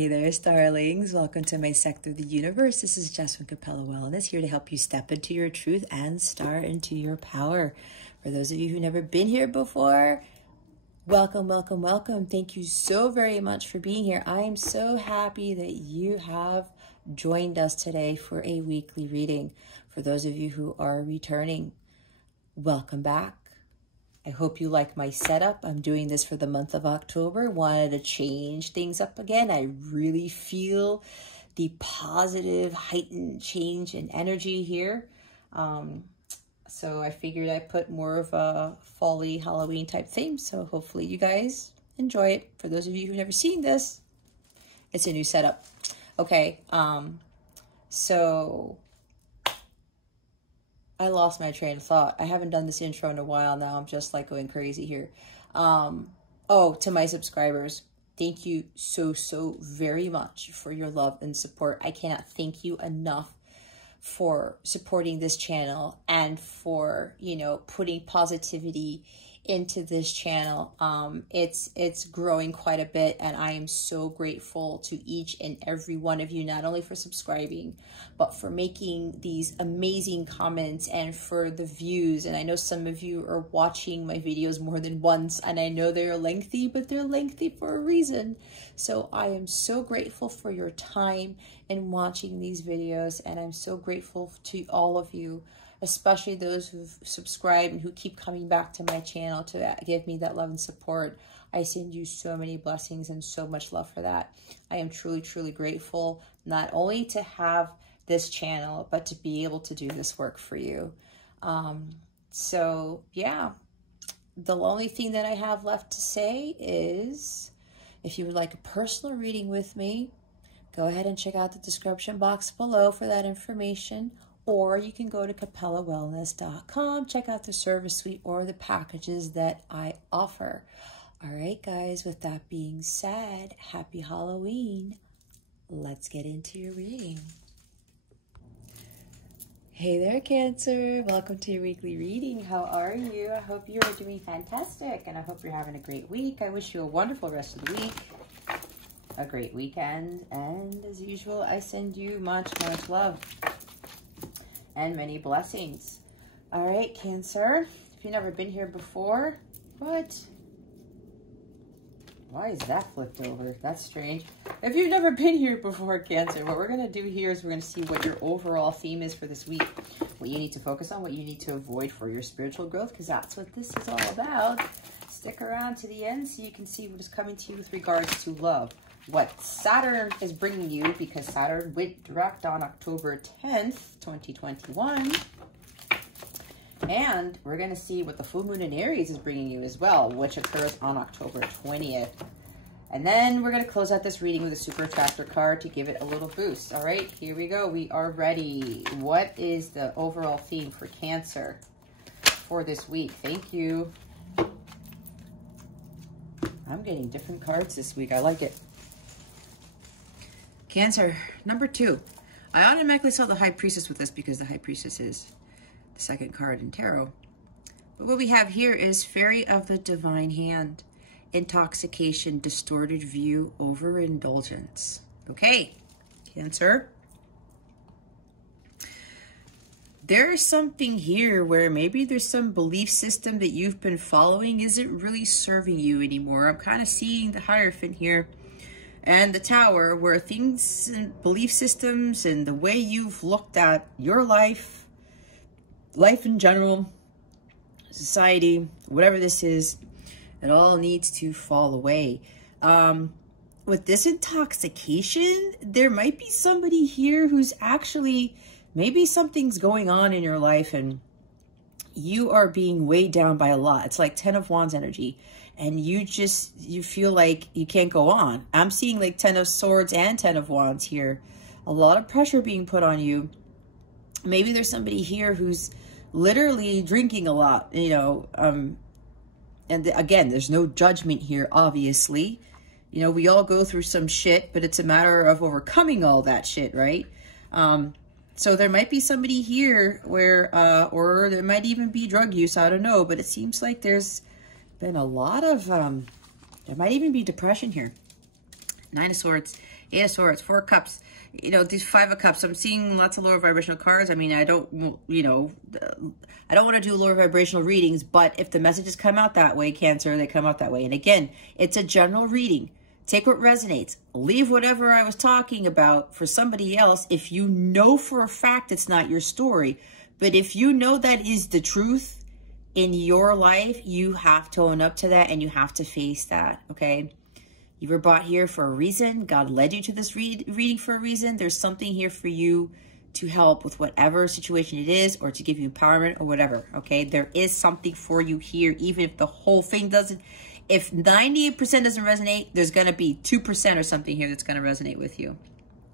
Hey there, starlings. Welcome to my sector of the universe. This is Jess from a.k.a. Wellness, here to help you step into your truth and start into your power. For those of you who've never been here before, welcome, welcome, welcome. Thank you so very much for being here. I am so happy that you have joined us today for a weekly reading. For those of you who are returning, welcome back. I hope you like my setup. I'm doing this for the month of October. Wanted to change things up again. I really feel the positive, heightened change in energy here. So I figured I'd put more of a fall-y Halloween type theme. So hopefully you guys enjoy it. For those of you who've never seen this, it's a new setup. Okay, so I lost my train of thought. I haven't done this intro in a while now. I'm just like going crazy here. Oh, to my subscribers, thank you so very much for your love and support. I cannot thank you enough for supporting this channel and for, you know, putting positivity into this channel. It's growing quite a bit, and I am so grateful to each and every one of you, not only for subscribing, but for making these amazing comments and for the views. And I know some of you are watching my videos more than once, and I know they're lengthy, but they're lengthy for a reason. So I am so grateful for your time in watching these videos, and I'm so grateful to all of you, especially those who've subscribed and who keep coming back to my channel to give me that love and support. I send you so many blessings and so much love for that. I am truly grateful, not only to have this channel, but to be able to do this work for you. So yeah, the only thing that I have left to say is, if you would like a personal reading with me, go ahead and check out the description box below for that information. Or you can go to counterpart.com, check out the service suite or the packages that I offer. All right, guys, with that being said, happy Halloween. Let's get into your reading. Hey there, Cancer. Welcome to your weekly reading. How are you? I hope you are doing fantastic, and I hope you're having a great week. I wish you a wonderful rest of the week, a great weekend, and as usual, I send you much love and many blessings. All right, Cancer, if you've never been here before, what? Why is that flipped over? That's strange. If you've never been here before, Cancer, what we're going to do here is we're going to see what your overall theme is for this week, what you need to focus on, what you need to avoid for your spiritual growth, because that's what this is all about. Stick around to the end so you can see what is coming to you with regards to love. What Saturn is bringing you, because Saturn went direct on October 10th, 2021. And we're going to see what the full moon in Aries is bringing you as well, which occurs on October 20th. And then we're going to close out this reading with a super attractor card to give it a little boost. All right, here we go. We are ready. What is the overall theme for Cancer for this week? Thank you. I'm getting different cards this week. I like it. Cancer, number 2. I automatically saw the High Priestess with this because the High Priestess is the second card in Tarot. But what we have here is Fairy of the Divine Hand, intoxication, distorted view, overindulgence. Okay, Cancer. There's something here where maybe there's some belief system that you've been following isn't really serving you anymore. I'm kind of seeing the Hierophant here and the Tower, where things and belief systems and the way you've looked at your life in general, society, whatever this is, it all needs to fall away. With this intoxication, there might be somebody here who's actually, maybe something's going on in your life and you are being weighed down by a lot. It's like 10 of Wands energy. And you feel like you can't go on. I'm seeing like 10 of Swords and 10 of Wands here. A lot of pressure being put on you. Maybe there's somebody here who's literally drinking a lot, you know. And again, there's no judgment here, obviously. You know, we all go through some shit, but it's a matter of overcoming all that shit, right? So there might be somebody here where, or there might even be drug use, I don't know. But it seems like there's been a lot of, there might even be depression here. 9 of Swords, Eight of Swords, Four of Cups. You know, these Five of Cups, I'm seeing lots of lower vibrational cards. I mean, I don't, you know, I don't want to do lower vibrational readings, but if the messages come out that way, Cancer, they come out that way. And again, it's a general reading. Take what resonates. Leave whatever I was talking about for somebody else if you know for a fact it's not your story. But if you know that is the truth in your life, you have to own up to that and you have to face that, okay? You were brought here for a reason. God led you to this reading for a reason. There's something here for you to help with whatever situation it is, or to give you empowerment or whatever, okay? There is something for you here, even if the whole thing doesn't. If 98% doesn't resonate, there's going to be 2% or something here that's going to resonate with you,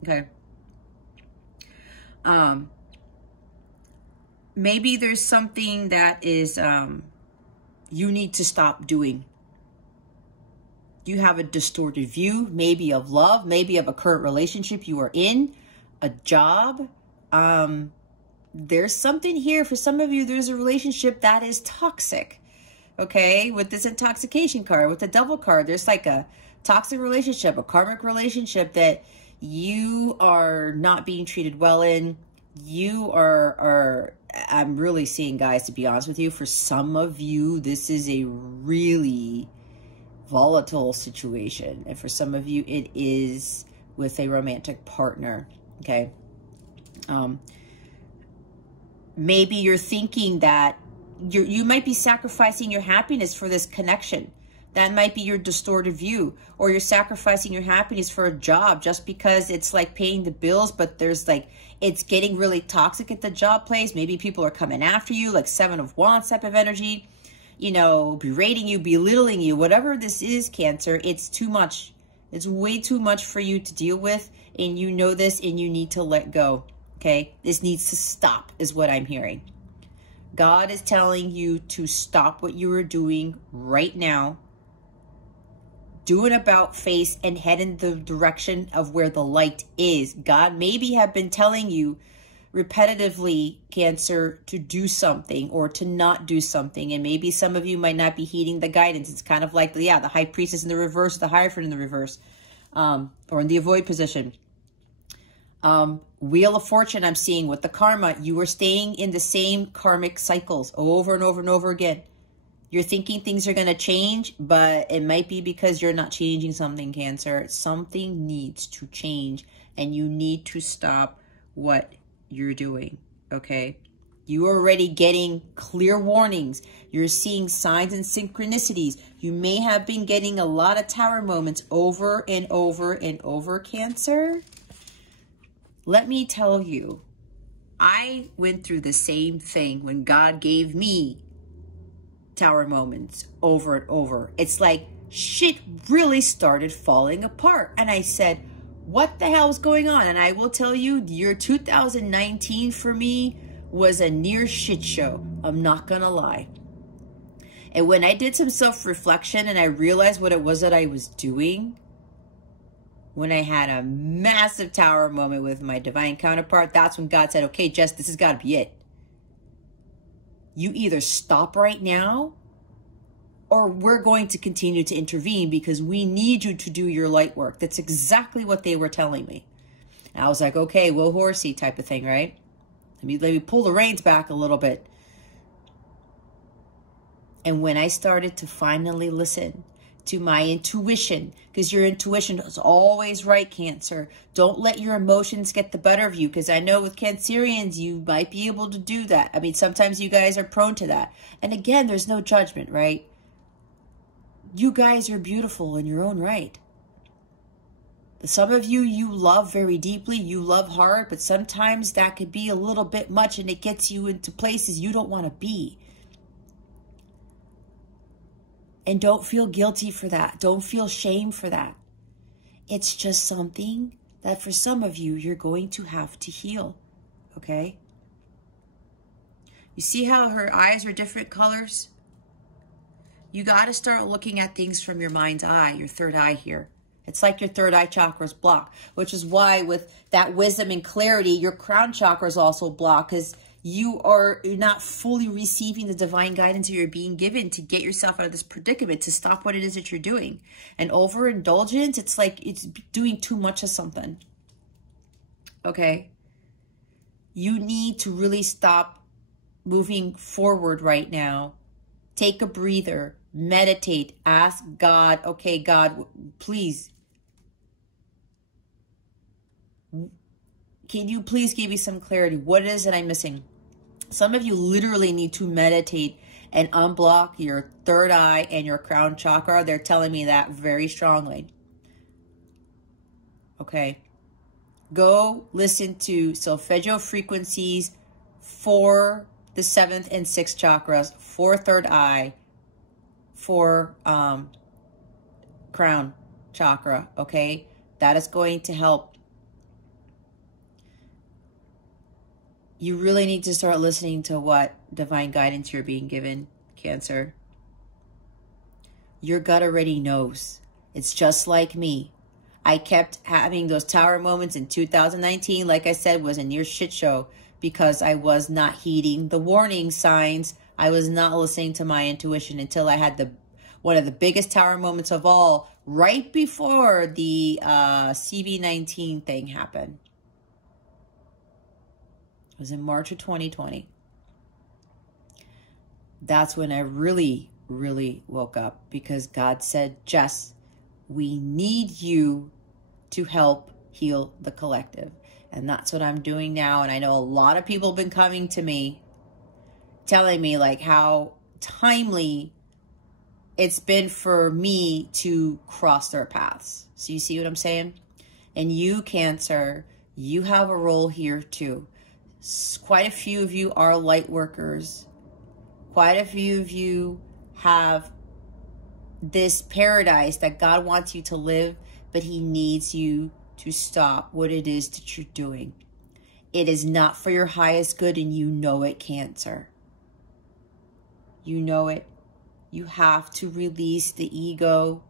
okay? Maybe there's something that is you need to stop doing. You have a distorted view, maybe of love, maybe of a current relationship you are in, a job. There's something here for some of you. There's a relationship that is toxic, okay? With this intoxication card, with the Devil card, there's like a toxic relationship, a karmic relationship that you are not being treated well in. You are I'm really seeing, guys, to be honest with you, for some of you, this is a really volatile situation, and for some of you it is with a romantic partner, okay? Maybe you're thinking that you might be sacrificing your happiness for this connection. That might be your distorted view. Or you're sacrificing your happiness for a job just because it's like paying the bills, but there's like, it's getting really toxic at the job place. Maybe people are coming after you, like Seven of Wands type of energy, you know, berating you, belittling you, whatever this is, Cancer, it's too much. It's way too much for you to deal with, and you know this, and you need to let go, okay? This needs to stop, is what I'm hearing. God is telling you to stop what you are doing right now, do an about face, and head in the direction of where the light is. God maybe have been telling you repetitively, Cancer, to do something or to not do something. And maybe some of you might not be heeding the guidance. It's kind of like, the High Priestess in the reverse, the Hierophant in the reverse, or in the avoid position. Wheel of Fortune, I'm seeing with the karma. You are staying in the same karmic cycles over and over and over again. You're thinking things are going to change, but it might be because you're not changing something, Cancer. Something needs to change, and you need to stop what you're doing, okay? You are already getting clear warnings. You're seeing signs and synchronicities. You may have been getting a lot of Tower moments over and over and over, Cancer. Let me tell you, I went through the same thing when God gave me Tower moments over and over. It's like shit really started falling apart. And I said, what the hell is going on? And I will tell you, year 2019 for me was a near shit show. I'm not gonna lie. And when I did some self-reflection and I realized what it was that I was doing, when I had a massive Tower moment with my divine counterpart, that's when God said, okay, Jess, this has got to be it. You either stop right now, or we're going to continue to intervene because we need you to do your light work. That's exactly what they were telling me. And I was like, okay, well, horsey type of thing, right? Let me pull the reins back a little bit. And when I started to finally listen to my intuition, because your intuition is always right, Cancer. Don't let your emotions get the better of you, because I know with Cancerians, you might be able to do that. I mean, sometimes you guys are prone to that. And again, there's no judgment, right? You guys are beautiful in your own right. Some of you, you love very deeply, you love hard, but sometimes that could be a little bit much, and it gets you into places you don't want to be. And don't feel guilty for that. Don't feel shame for that. It's just something that for some of you, you're going to have to heal, okay? You see how her eyes are different colors? You got to start looking at things from your mind's eye, your third eye here. It's like your third eye chakra is blocked, which is why with that wisdom and clarity, your crown chakra is also blocked, because you're not fully receiving the divine guidance you're being given to get yourself out of this predicament, to stop what it is that you're doing. And overindulgence, it's like it's doing too much of something. Okay? You need to really stop moving forward right now. Take a breather, meditate, ask God, okay, God, please, can you please give me some clarity? What is it that I'm missing? Some of you literally need to meditate and unblock your third eye and your crown chakra. They're telling me that very strongly. Okay. Go listen to solfeggio frequencies for the 7th and 6th chakras, for third eye, for crown chakra. Okay. That is going to help. You really need to start listening to what divine guidance you're being given, Cancer. Your gut already knows. It's just like me. I kept having those tower moments in 2019, like I said, was a near shit show because I was not heeding the warning signs. I was not listening to my intuition until I had one of the biggest tower moments of all, right before the CV19 thing happened. It was in March of 2020. That's when I really, really woke up, because God said, Jess, we need you to help heal the collective. And that's what I'm doing now. And I know a lot of people have been coming to me, telling me like how timely it's been for me to cross their paths. So you see what I'm saying? And you, Cancer, you have a role here too. Quite a few of you are light workers. Quite a few of you have this paradise that God wants you to live, but he needs you to stop what it is that you're doing. It is not for your highest good, and you know it, Cancer. You know it. You have to release the ego.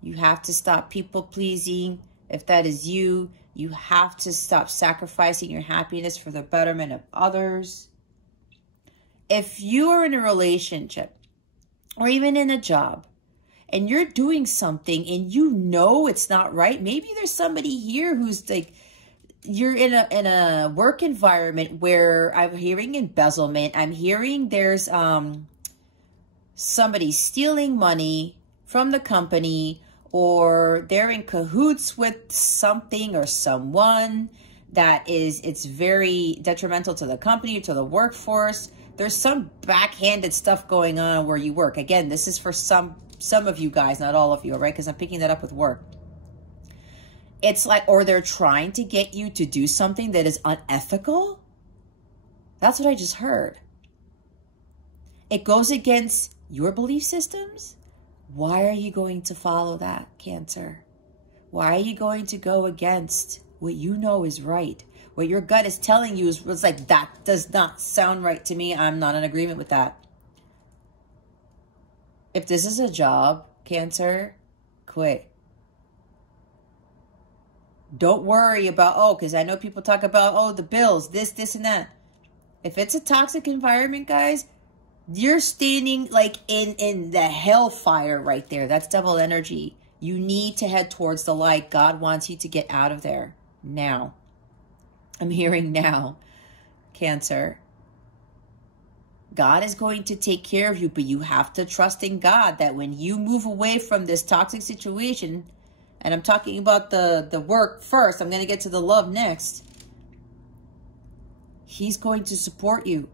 You have to stop people pleasing. If that is you, you have to stop sacrificing your happiness for the betterment of others. If you are in a relationship or even in a job and you're doing something and you know it's not right, maybe there's somebody here who's like, you're in a work environment where I'm hearing embezzlement. I'm hearing there's somebody stealing money from the company, or they're in cahoots with something or someone that it's very detrimental to the company, to the workforce. There's some backhanded stuff going on where you work. Again, this is for some of you guys, not all of you, all right? Because I'm picking that up with work. It's like, or they're trying to get you to do something that is unethical. That's what I just heard. It goes against your belief systems. Why are you going to follow that, Cancer? Why are you going to go against what you know is right? What your gut is telling you is like, that does not sound right to me. I'm not in agreement with that. If this is a job, Cancer, quit. Don't worry about, because I know people talk about, the bills, this, and that. If it's a toxic environment, guys, you're standing like in the hellfire right there. That's double energy. You need to head towards the light. God wants you to get out of there now. I'm hearing now, Cancer. God is going to take care of you, but you have to trust in God that when you move away from this toxic situation, and I'm talking about the work first, I'm going to get to the love next, he's going to support you.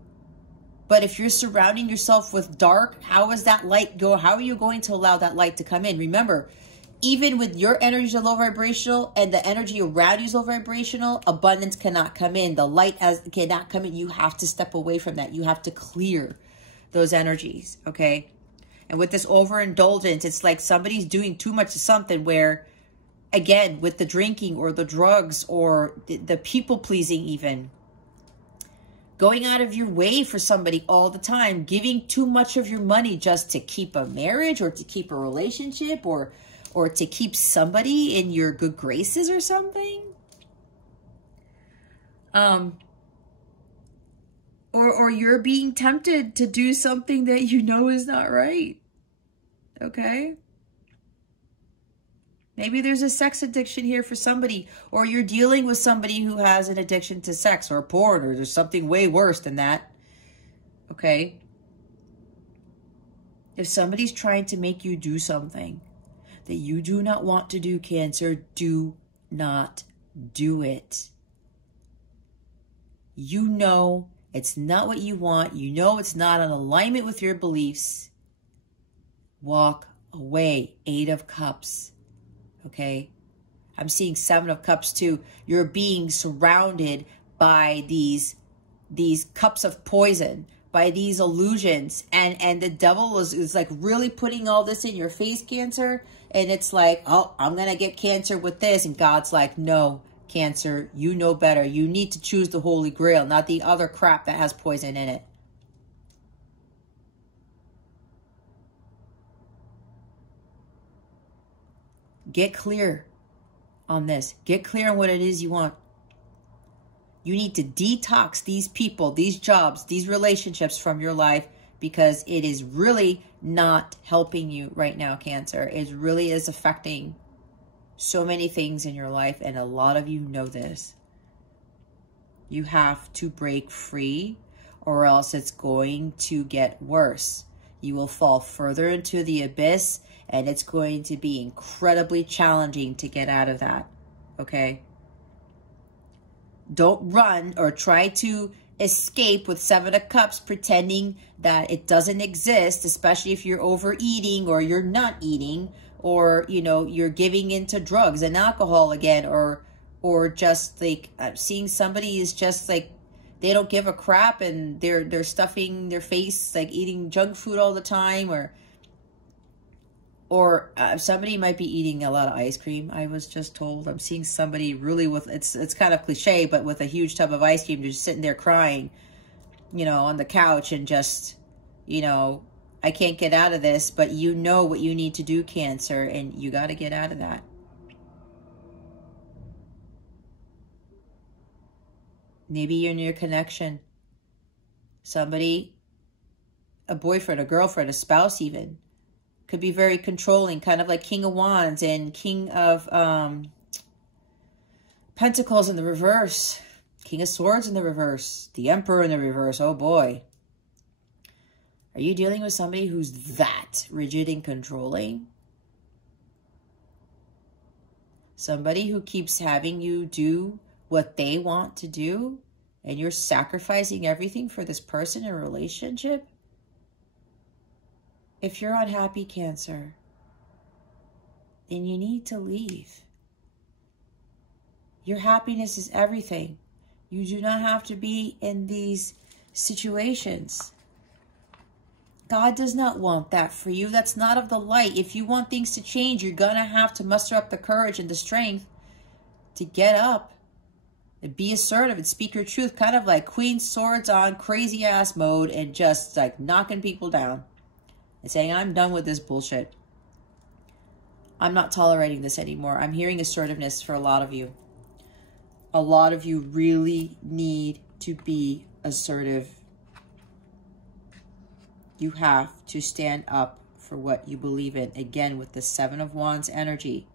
But if you're surrounding yourself with dark, how is that light go? How are you going to allow that light to come in? Remember, even with your energy low vibrational and the energy around you is low vibrational, abundance cannot come in. The light cannot come in. You have to step away from that. You have to clear those energies, okay? And with this overindulgence, it's like somebody's doing too much of something where, again, with the drinking or the drugs or the people pleasing even, going out of your way for somebody all the time, giving too much of your money just to keep a marriage or to keep a relationship or to keep somebody in your good graces or something. or you're being tempted to do something that you know is not right. Okay? Maybe there's a sex addiction here for somebody, or you're dealing with somebody who has an addiction to sex or porn, or there's something way worse than that. Okay? If somebody's trying to make you do something that you do not want to do, Cancer, do not do it. You know it's not what you want. You know it's not in alignment with your beliefs. Walk away. 8 of Cups. Okay? I'm seeing 7 of Cups too. You're being surrounded by these cups of poison, by these illusions. And the devil is like really putting all this in your face, Cancer. And it's like, oh, I'm going to get Cancer with this. And God's like, no, Cancer, you know better. You need to choose the Holy Grail, not the other crap that has poison in it. Get clear on this. Get clear on what it is you want. You need to detox these people, these jobs, these relationships from your life, because it is really not helping you right now, Cancer. It really is affecting so many things in your life, and a lot of you know this. You have to break free, or else it's going to get worse. You will fall further into the abyss, and it's going to be incredibly challenging to get out of that, okay? Don't run or try to escape with 7 of Cups, pretending that it doesn't exist, especially if you're overeating or you're not eating, or, you know, you're giving into drugs and alcohol again, or just like seeing somebody is just like, they don't give a crap and they're stuffing their face, like eating junk food all the time, or somebody might be eating a lot of ice cream. I was just told, I'm seeing somebody really with, it's kind of cliche, but with a huge tub of ice cream, just sitting there crying, you know, on the couch, and just, you know, I can't get out of this. But you know what you need to do, Cancer, and you got to get out of that. Maybe you're in your connection. Somebody, a boyfriend, a girlfriend, a spouse even, could be very controlling, kind of like King of Wands and King of Pentacles in the reverse, King of Swords in the reverse, the Emperor in the reverse. Oh boy. Are you dealing with somebody who's that rigid and controlling? Somebody who keeps having you do what they want to do, and you're sacrificing everything for this person in a relationship? If you're unhappy, Cancer, then you need to leave. Your happiness is everything. You do not have to be in these situations. God does not want that for you. That's not of the light. If you want things to change, you're going to have to muster up the courage and the strength to get up and be assertive and speak your truth, kind of like Queen Swords on crazy ass mode, and just like knocking people down and saying, I'm done with this bullshit. I'm not tolerating this anymore. I'm hearing assertiveness for a lot of you. A lot of you really need to be assertive. You have to stand up for what you believe in. Again, with the 7 of Wands energy.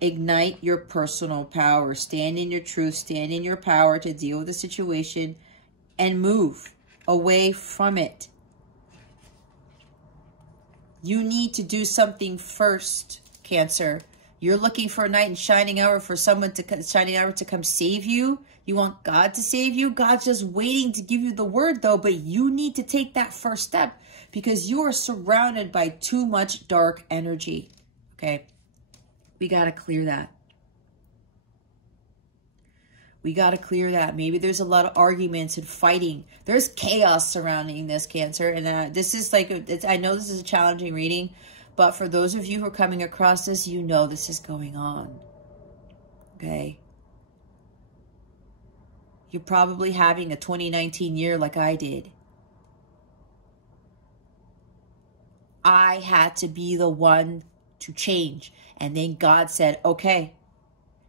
Ignite your personal power. Stand in your truth. Stand in your power to deal with the situation and move away from it. You need to do something first, Cancer. You're looking for a knight in shining hour, for someone to come save you. You want God to save you. God's just waiting to give you the word, though. But you need to take that first step, because you are surrounded by too much dark energy. Okay? We got to clear that. We got to clear that. Maybe there's a lot of arguments and fighting. There's chaos surrounding this, Cancer. And this is like, I know this is a challenging reading, but for those of you who are coming across this, you know this is going on. Okay? You're probably having a 2019 year like I did. I had to be the one to change. And then God said, okay,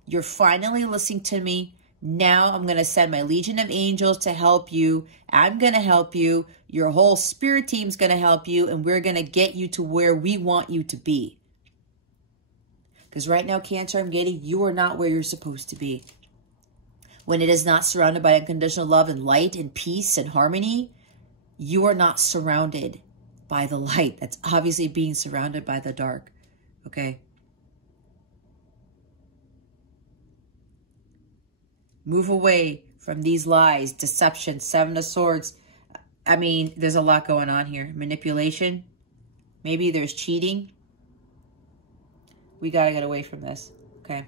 you're finally listening to me. Now I'm going to send my legion of angels to help you. I'm going to help you. Your whole spirit team's going to help you. And we're going to get you to where we want you to be. Because right now, Cancer, I'm getting you are not where you're supposed to be. When it is not surrounded by unconditional love and light and peace and harmony, you are not surrounded by the light. That's obviously being surrounded by the dark. Okay? Move away from these lies, deception, Seven of Swords. I mean, there's a lot going on here. Manipulation. Maybe there's cheating. We got to get away from this. Okay?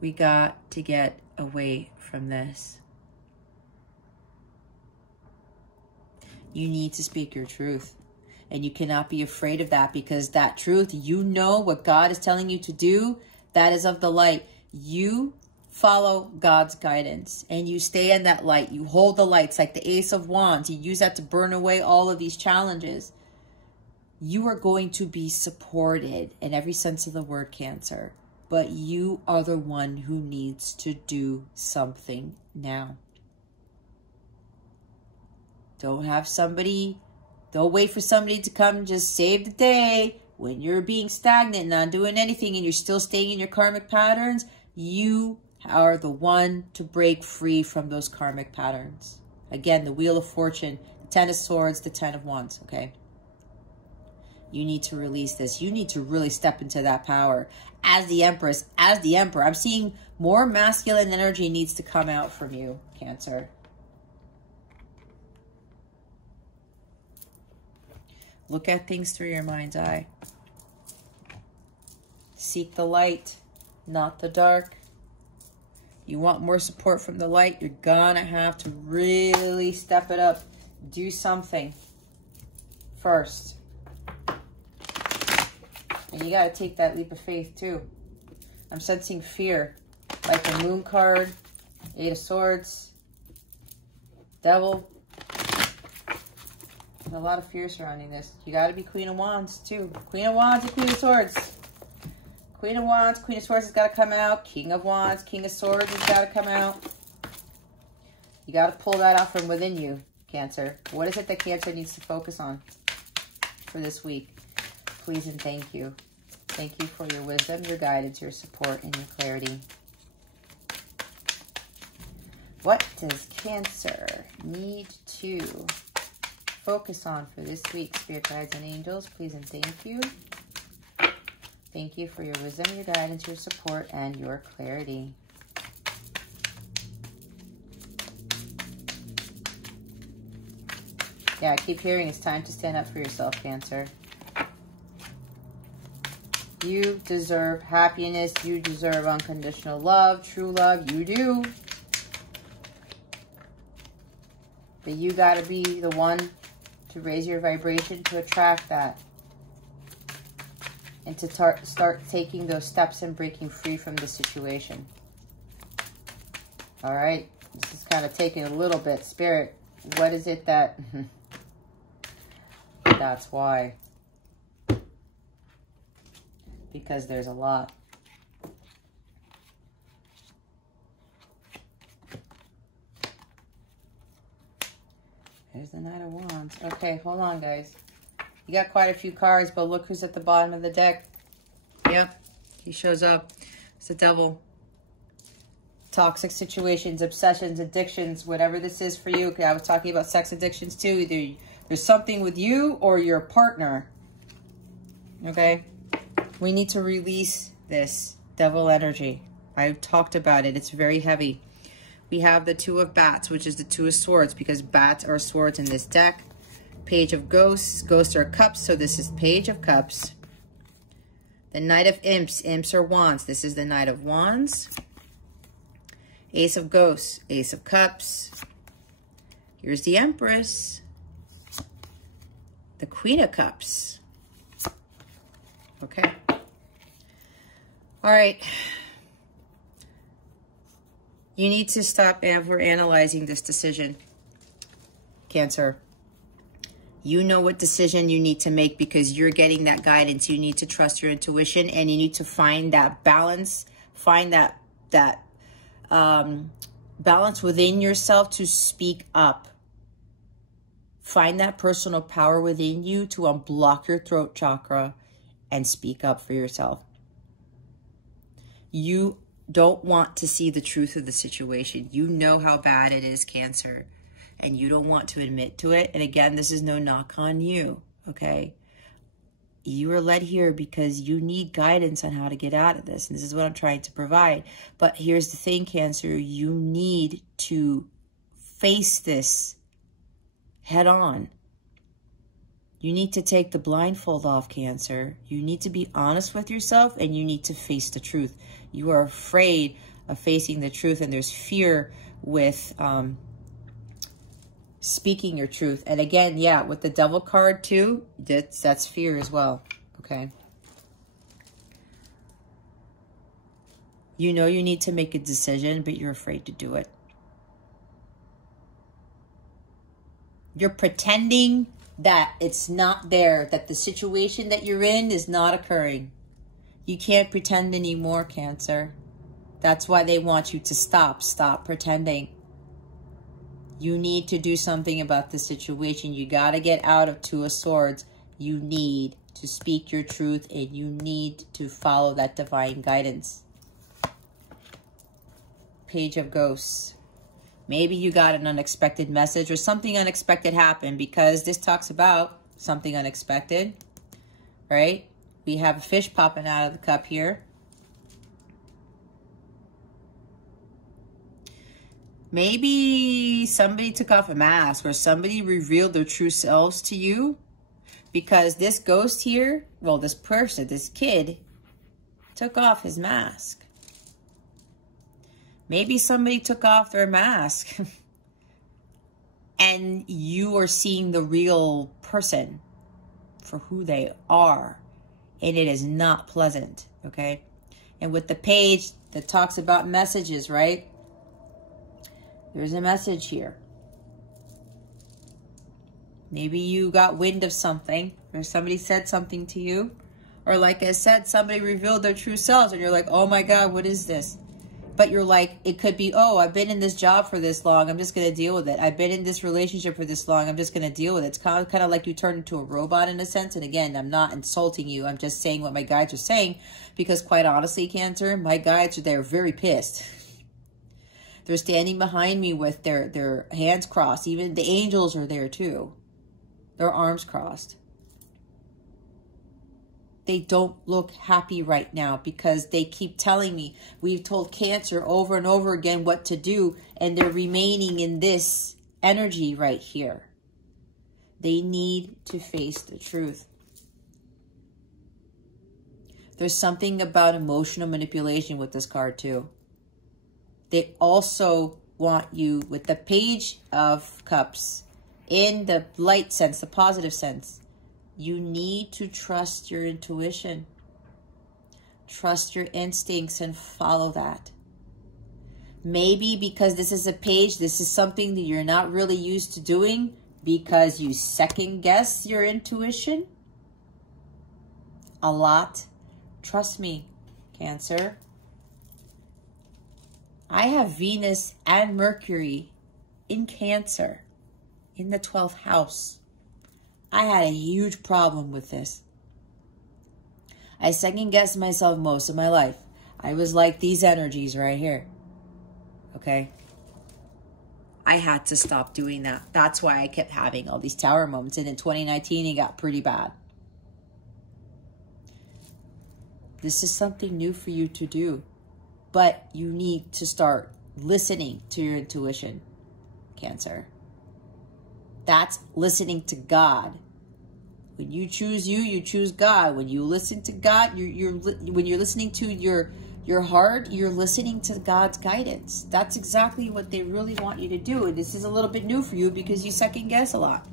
We got to get away from this. You need to speak your truth. And you cannot be afraid of that, because that truth, you know what God is telling you to do, that is of the light. You follow God's guidance and you stay in that light. You hold the lights like the Ace of Wands. You use that to burn away all of these challenges. You are going to be supported in every sense of the word, Cancer. But you are the one who needs to do something now. Don't wait for somebody to come and just save the day. When you're being stagnant, not doing anything, and you're still staying in your karmic patterns, you are the one to break free from those karmic patterns. Again, the Wheel of Fortune, the Ten of Swords, the Ten of Wands, okay? You need to release this. You need to really step into that power. As the Empress, as the Emperor, I'm seeing more masculine energy needs to come out from you, Cancer. Look at things through your mind's eye. Seek the light, not the dark. You want more support from the light, you're gonna have to really step it up. Do something first. And you gotta take that leap of faith too. I'm sensing fear, like the Moon card, Eight of Swords, Devil. A lot of fear surrounding this. You got to be Queen of Wands too. Queen of Wands and Queen of Swords. Queen of Wands, Queen of Swords has got to come out. King of Wands, King of Swords has got to come out. You got to pull that out from within you, Cancer. What is it that Cancer needs to focus on for this week? Please and thank you. Thank you for your wisdom, your guidance, your support, and your clarity. What does Cancer need to focus on for this week, Spirit Guides and Angels? Please and thank you. Thank you for your wisdom, your guidance, your support, and your clarity. Yeah, I keep hearing it's time to stand up for yourself, Cancer. You deserve happiness. You deserve unconditional love, true love. You do. But you got to be the one to raise your vibration to attract that. And to start taking those steps and breaking free from the situation. All right. This is kind of taking a little bit. Spirit, what is it that... That's why. Because there's a lot. There's the Knight of Wands. Okay, hold on, guys. You got quite a few cards, but look who's at the bottom of the deck. Yep, he shows up. It's the Devil. Toxic situations, obsessions, addictions, whatever this is for you. Okay, I was talking about sex addictions too. Either there's something with you or your partner. Okay? We need to release this Devil energy. I've talked about it. It's very heavy. We have the Two of Bats, which is the Two of Swords, because bats are swords in this deck. Page of Ghosts. Ghosts are cups, so this is Page of Cups. The Knight of Imps. Imps are wands. This is the Knight of Wands. Ace of Ghosts. Ace of Cups. Here's the Empress. The Queen of Cups. Okay. All right. You need to stop overanalyzing this decision, Cancer. You know what decision you need to make because you're getting that guidance. You need to trust your intuition and you need to find that balance, find that balance within yourself to speak up. Find that personal power within you to unblock your throat chakra and speak up for yourself. You don't want to see the truth of the situation. You know how bad it is, Cancer, and you don't want to admit to it. And again, this is no knock on you, okay? You are led here because you need guidance on how to get out of this. And this is what I'm trying to provide. But here's the thing, Cancer, you need to face this head on. You need to take the blindfold off, Cancer. You need to be honest with yourself, and you need to face the truth. You are afraid of facing the truth, and there's fear with speaking your truth. And again, yeah, with the Devil card too, that's fear as well, okay? You know you need to make a decision, but you're afraid to do it. You're pretending that it's not there, that the situation that you're in is not occurring. You can't pretend anymore, Cancer. That's why they want you to stop pretending. You need to do something about the situation. You got to get out of Two of Swords. You need to speak your truth, and you need to follow that divine guidance. Page of Ghosts. Maybe you got an unexpected message or something unexpected happened, because this talks about something unexpected, right? We have a fish popping out of the cup here. Maybe somebody took off a mask, or somebody revealed their true selves to you, because this ghost here, well, this person, this kid, took off his mask. Maybe somebody took off their mask and you are seeing the real person for who they are, and it is not pleasant, okay? And with the page that talks about messages, right? There's a message here. Maybe you got wind of something, or somebody said something to you, or like I said, somebody revealed their true selves, and you're like, oh my God, what is this? But you're like, it could be, oh, I've been in this job for this long, I'm just going to deal with it. I've been in this relationship for this long, I'm just going to deal with it. It's kind of like you turn into a robot in a sense. And again, I'm not insulting you. I'm just saying what my guides are saying, because quite honestly, Cancer, my guides are there very pissed. They're standing behind me with their hands crossed. Even the angels are there too. Their arms crossed. They don't look happy right now, because they keep telling me, we've told Cancer over and over again what to do, and they're remaining in this energy right here. They need to face the truth. There's something about emotional manipulation with this card too. They also want you, with the Page of Cups, in the light sense, the positive sense, you need to trust your intuition. Trust your instincts and follow that. Maybe because this is a page, this is something that you're not really used to doing, because you second guess your intuition a lot. Trust me, Cancer. I have Venus and Mercury in Cancer in the 12th house. I had a huge problem with this. I second guessed myself most of my life. I was like these energies right here. Okay? I had to stop doing that. That's why I kept having all these tower moments. And in 2019, it got pretty bad. This is something new for you to do. But you need to start listening to your intuition, Cancer. That's listening to God. When you choose you choose God. When you listen to God, when you're listening to your heart, you're listening to God's guidance. That's exactly what they really want you to do. And this is a little bit new for you, because you second guess a lot.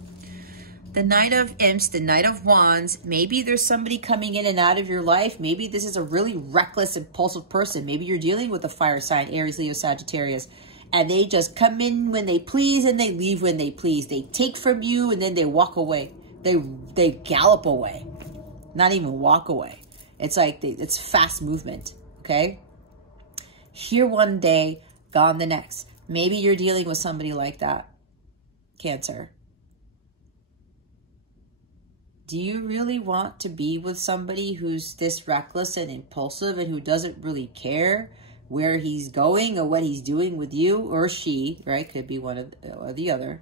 The Knight of Imps, the Knight of Wands. Maybe there's somebody coming in and out of your life. Maybe this is a really reckless, impulsive person. Maybe you're dealing with a fire sign, Aries, Leo, Sagittarius. And they just come in when they please and they leave when they please. They take from you and then they walk away. They gallop away. Not even walk away. It's like it's fast movement, okay? Here one day, gone the next. Maybe you're dealing with somebody like that, Cancer. Do you really want to be with somebody who's this reckless and impulsive and who doesn't really care where he's going or what he's doing with you or she, right? Could be one or the other.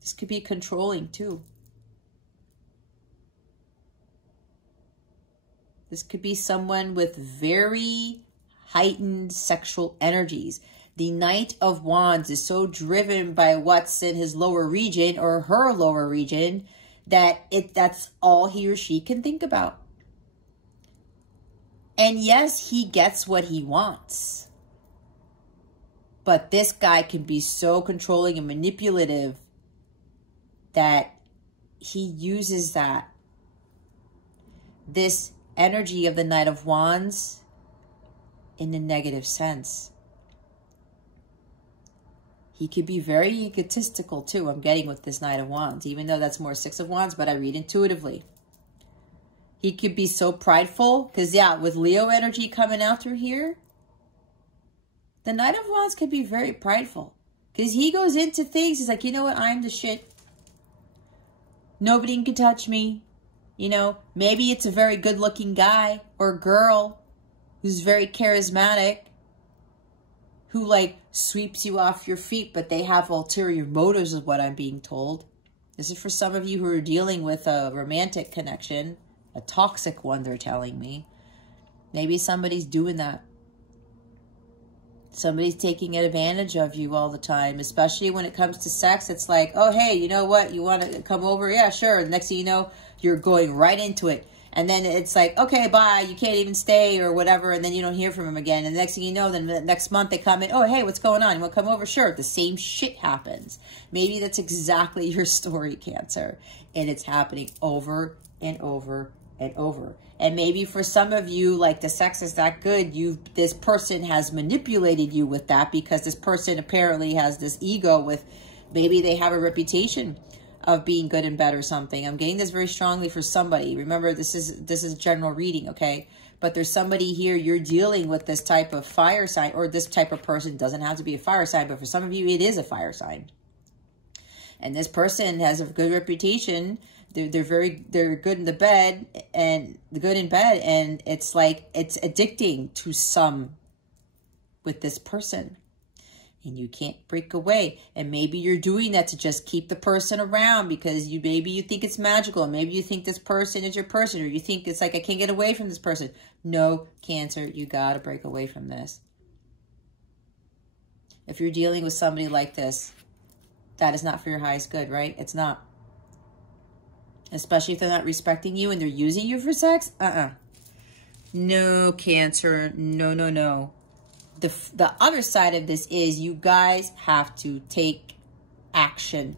This could be controlling too. This could be someone with very heightened sexual energies. The Knight of Wands is so driven by what's in his lower region or her lower region that that's all he or she can think about. And yes, he gets what he wants. But this guy can be so controlling and manipulative that he uses this energy of the Knight of Wands in a negative sense. He could be very egotistical too, I'm getting with this Knight of Wands, even though that's more Six of Wands, but I read intuitively. He could be so prideful, because yeah, with Leo energy coming out through here, the Knight of Wands could be very prideful. Because he goes into things, he's like, you know what, I'm the shit. Nobody can touch me. You know, maybe it's a very good-looking guy or girl who's very charismatic, who like sweeps you off your feet, but they have ulterior motives is what I'm being told. This is for some of you who are dealing with a romantic connection, a toxic one, they're telling me. Maybe somebody's doing that. Somebody's taking advantage of you all the time, especially when it comes to sex. It's like, oh, hey, you know what? You want to come over? Yeah, sure. The next thing you know, you're going right into it. And then it's like, okay, bye. You can't even stay or whatever. And then you don't hear from him again. And the next thing you know, then the next month they come in. Oh, hey, what's going on? You want to come over? Sure. The same shit happens. Maybe that's exactly your story, Cancer. And it's happening over and over and over. And maybe for some of you, like the sex is that good, this person has manipulated you with that because this person apparently has this ego with, maybe they have a reputation of being good in bed or something. I'm getting this very strongly for somebody. Remember, this is general reading, okay? But there's somebody here, you're dealing with this type of fire sign, or this type of person. Doesn't have to be a fire sign, but for some of you, it is a fire sign. And this person has a good reputation. They're good in the bed and good in bed, and it's like it's addicting to some with this person. And you can't break away. And maybe you're doing that to just keep the person around because maybe you think it's magical. Maybe you think this person is your person, or you think it's like, I can't get away from this person. No, Cancer, you got to break away from this. If you're dealing with somebody like this, that is not for your highest good, right? It's not. Especially if they're not respecting you and they're using you for sex. No, Cancer. No, no, no. The other side of this is you guys have to take action.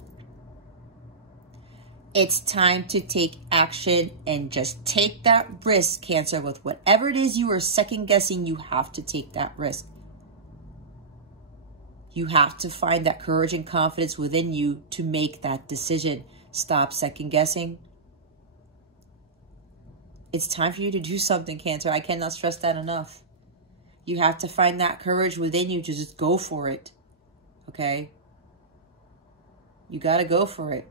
It's time to take action and just take that risk, Cancer, with whatever it is you are second guessing. You have to take that risk. You have to find that courage and confidence within you to make that decision. Stop second guessing. It's time for you to do something, Cancer. I cannot stress that enough. You have to find that courage within you to just go for it. Okay? You got to go for it.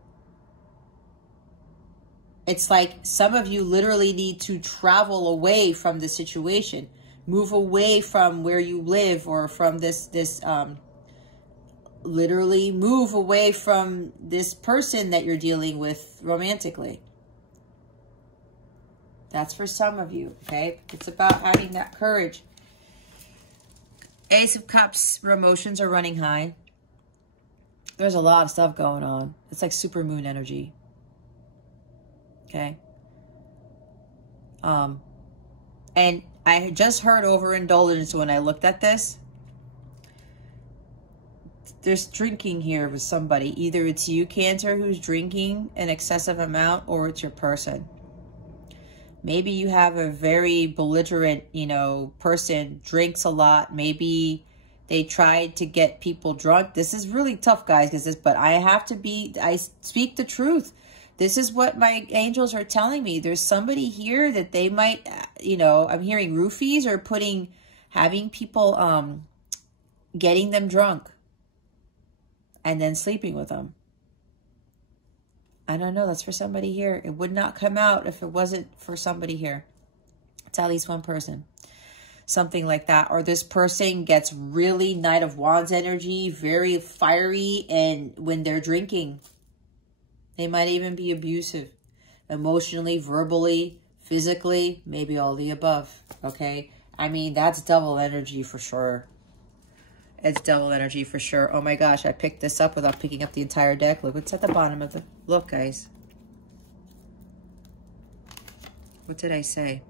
It's like some of you literally need to travel away from the situation. Move away from where you live, or from literally move away from this person that you're dealing with romantically. That's for some of you, okay? It's about having that courage. Ace of Cups, your emotions are running high. There's a lot of stuff going on. It's like super moon energy. Okay? And I just heard overindulgence when I looked at this. There's drinking here with somebody. Either it's you, Cancer, who's drinking an excessive amount, or it's your person. Maybe you have a very belligerent, person, drinks a lot. Maybe they tried to get people drunk. This is really tough, guys, but I speak the truth. This is what my angels are telling me. There's somebody here that they might, you know, I'm hearing roofies or having people, getting them drunk and then sleeping with them. I don't know. That's for somebody here. It would not come out if it wasn't for somebody here. It's at least one person. Something like that. Or this person gets really Knight of Wands energy, very fiery, and when they're drinking, they might even be abusive. Emotionally, verbally, physically, maybe all the above. Okay? I mean, that's double energy for sure. It's double energy for sure. Oh my gosh, I picked this up without picking up the entire deck. Look what's at the bottom of the... Look, guys. What did I say?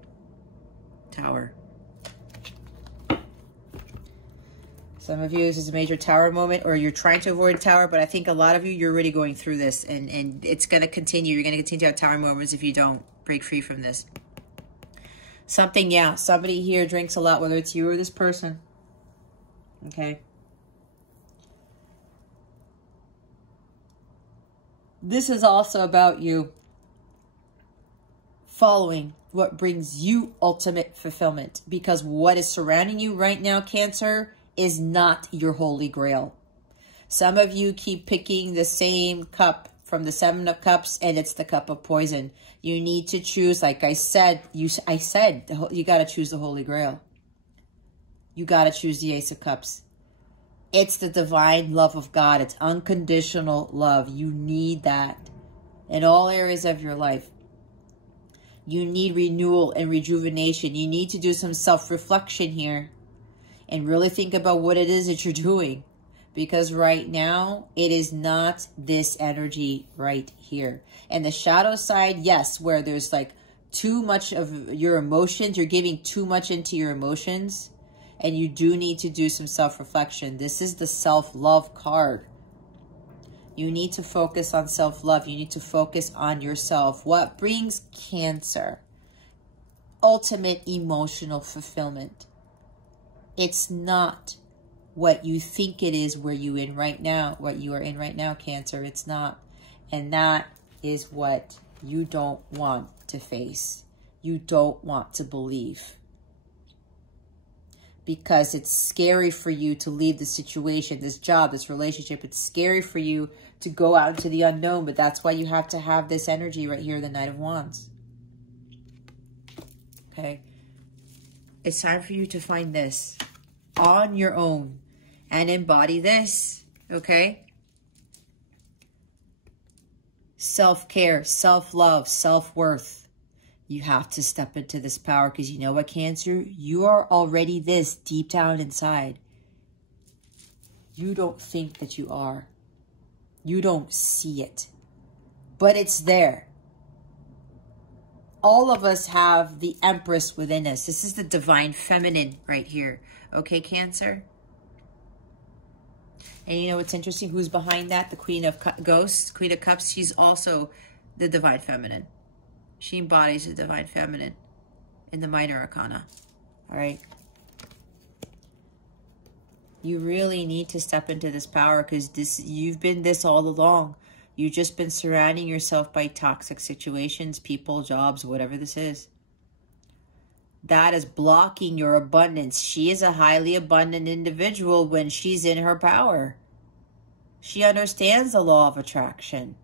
Tower. Some of you, this is a major tower moment, or you're trying to avoid a tower, but I think a lot of you, you're already going through this, and it's going to continue. You're going to continue to have tower moments if you don't break free from this. Something, yeah, somebody here drinks a lot, whether it's you or this person. Okay. This is also about you following what brings you ultimate fulfillment, because what is surrounding you right now, Cancer, is not your holy grail. Some of you keep picking the same cup from the Seven of Cups, and it's the cup of poison. You need to choose, like I said, you got to choose the holy grail. You got to choose the Ace of Cups. It's the divine love of God. It's unconditional love. You need that in all areas of your life. You need renewal and rejuvenation. You need to do some self-reflection here and really think about what it is that you're doing. Because right now, it is not this energy right here. And the shadow side, yes, where there's like too much of your emotions. You're giving too much into your emotions. And you do need to do some self-reflection. This is the self-love card. You need to focus on self-love. You need to focus on yourself. What brings Cancer? Ultimate emotional fulfillment. It's not what you think it is where you in right now, what you are in right now, Cancer. It's not. And that is what you don't want to face. You don't want to believe. Because it's scary for you to leave the situation, this job, this relationship. It's scary for you to go out into the unknown, but that's why you have to have this energy right here, the Knight of Wands. Okay? It's time for you to find this on your own and embody this, okay? Self-care, self-love, self-worth. You have to step into this power, because you know what, Cancer? You are already this deep down inside. You don't think that you are. You don't see it. But it's there. All of us have the Empress within us. This is the divine feminine right here. Okay, Cancer? And you know what's interesting? Who's behind that? The Queen of Ghosts, Queen of Cups. She's also the divine feminine. She embodies the divine feminine in the minor arcana. All right. You really need to step into this power, because you've been this all along. You've just been surrounding yourself by toxic situations, people, jobs, whatever this is. That is blocking your abundance. She is a highly abundant individual when she's in her power. She understands the law of attraction.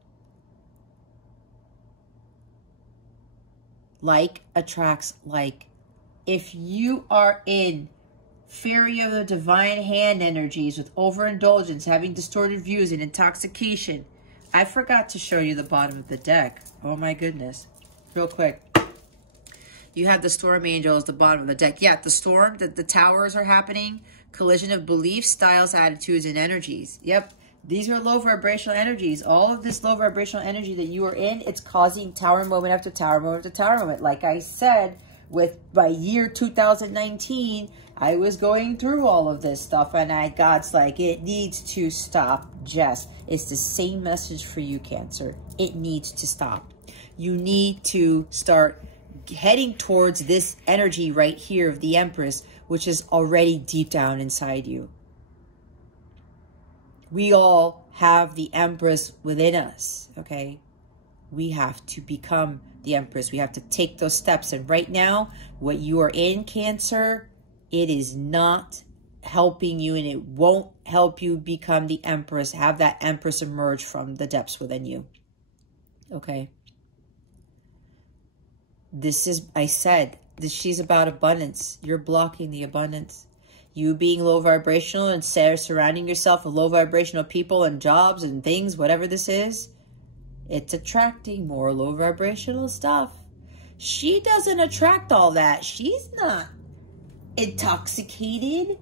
Like attracts like. If you are in Fairy of the Divine Hand energies with overindulgence, having distorted views and intoxication. I forgot to show you the bottom of the deck. Oh my goodness. Real quick. You have the Storm Angels, the bottom of the deck. Yeah, the storm, the towers are happening. Collision of beliefs, styles, attitudes, and energies. Yep. These are low vibrational energies. All of this low vibrational energy that you are in, it's causing tower moment after tower moment after tower moment. Like I said, by year 2019, I was going through all of this stuff, and God's like, it needs to stop, Jess. It's the same message for you, Cancer. It needs to stop. You need to start heading towards this energy right here of the Empress, which is already deep down inside you. We all have the Empress within us, okay? we have to become the Empress. We have to take those steps. And right now, what you are in, Cancer, it is not helping you, and it won't help you become the Empress, have that Empress emerge from the depths within you. Okay? This is, I said, she's about abundance. You're blocking the abundance. You being low vibrational and surrounding yourself with low vibrational people and jobs and things, whatever this is, it's attracting more low vibrational stuff. She doesn't attract all that. She's not intoxicated.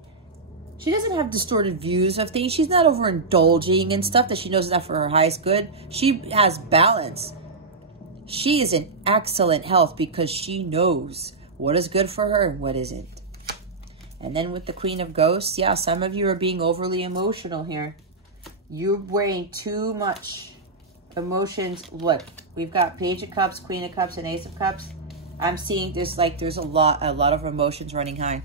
She doesn't have distorted views of things. She's not overindulging in stuff that she knows is not for her highest good. She has balance. She is in excellent health because she knows what is good for her and what isn't. And then with the Queen of Ghosts, yeah, some of you are being overly emotional here. You're weighing too much emotions. Look, we've got Page of Cups, Queen of Cups, and Ace of Cups. I'm seeing this like there's a lot of emotions running high.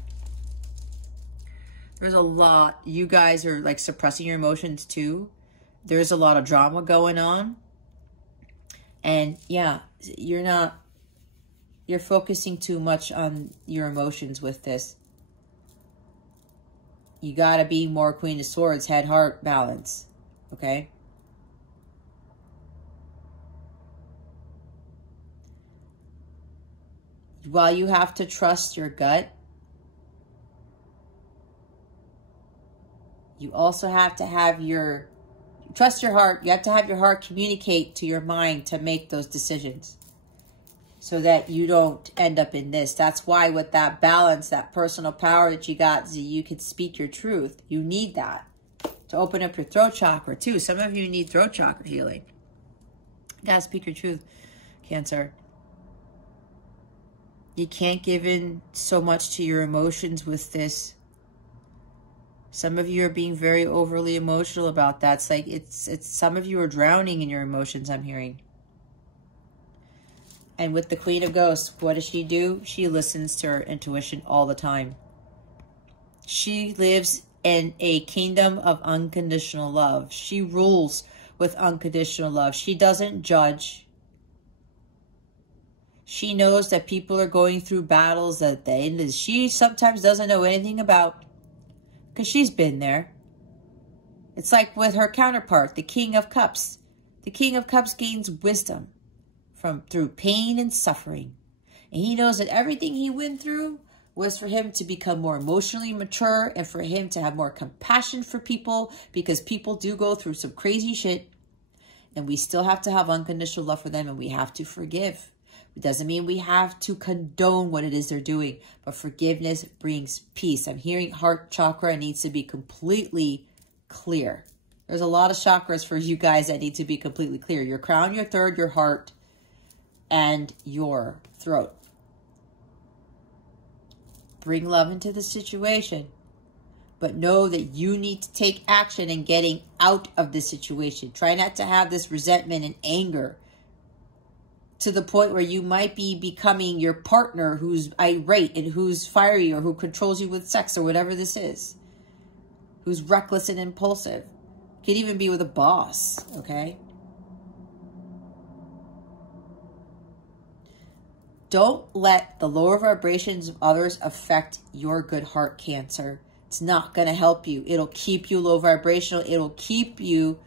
There's a lot. You guys are like suppressing your emotions too. There's a lot of drama going on. And yeah, you're focusing too much on your emotions with this. You got to be more Queen of Swords, head, heart, balance. Okay? While you have to trust your gut, you also have to have trust your heart. You have to have your heart communicate to your mind to make those decisions so that you don't end up in this. That's why with that balance, that personal power that you got, so you can speak your truth. You need that to open up your throat chakra too. Some of you need throat chakra healing. You gotta speak your truth, Cancer. You can't give in so much to your emotions with this. Some of you are being very overly emotional about that. It's like it's some of you are drowning in your emotions, I'm hearing. And with the Queen of Ghosts, what does she do? She listens to her intuition all the time. She lives in a kingdom of unconditional love. She rules with unconditional love. She doesn't judge. She knows that people are going through battles that she sometimes doesn't know anything about because she's been there. It's like with her counterpart, the King of Cups. The King of Cups gains wisdom through pain and suffering. And he knows that everything he went through was for him to become more emotionally mature and for him to have more compassion for people, because people do go through some crazy shit and we still have to have unconditional love for them, and we have to forgive. It doesn't mean we have to condone what it is they're doing, but forgiveness brings peace. I'm hearing heart chakra needs to be completely clear. There's a lot of chakras for you guys that need to be completely clear. Your crown, your third, your heart, and your throat. Bring love into the situation, but know that you need to take action in getting out of this situation. Try not to have this resentment and anger to the point where you might be becoming your partner who's irate and who's fiery or who controls you with sex or whatever this is, who's reckless and impulsive. Could even be with a boss, okay? Don't let the lower vibrations of others affect your good heart, Cancer. It's not going to help you. It'll keep you low vibrational. It'll keep you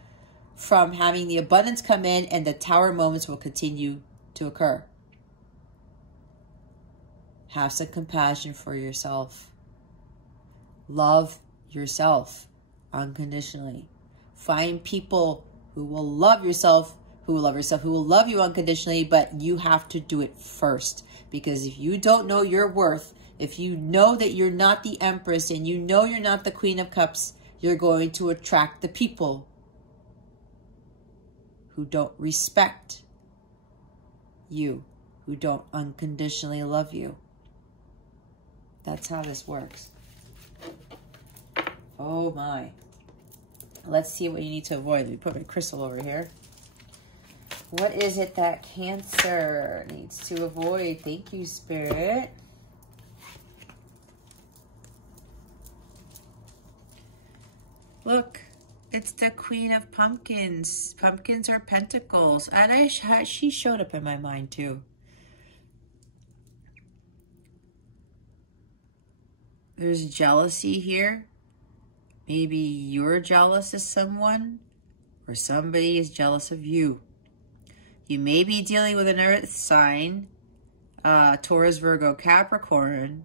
from having the abundance come in, and the tower moments will continue to occur. Have some compassion for yourself. Love yourself unconditionally. Find people who will love yourself, who will love you unconditionally, but you have to do it first. Because if you don't know your worth, if you know that you're not the Empress and you know you're not the Queen of Cups, you're going to attract the people who don't respect you, who don't unconditionally love you. That's how this works. Oh my. Let's see what you need to avoid. Let me put my crystal over here. What is it that Cancer needs to avoid? Thank you, Spirit. Look, It's the Queen of Pumpkins. Pumpkins are pentacles. And she showed up in my mind too. There's jealousy here. Maybe you're jealous of someone, or somebody is jealous of you. You may be dealing with an earth sign, Taurus, Virgo, Capricorn,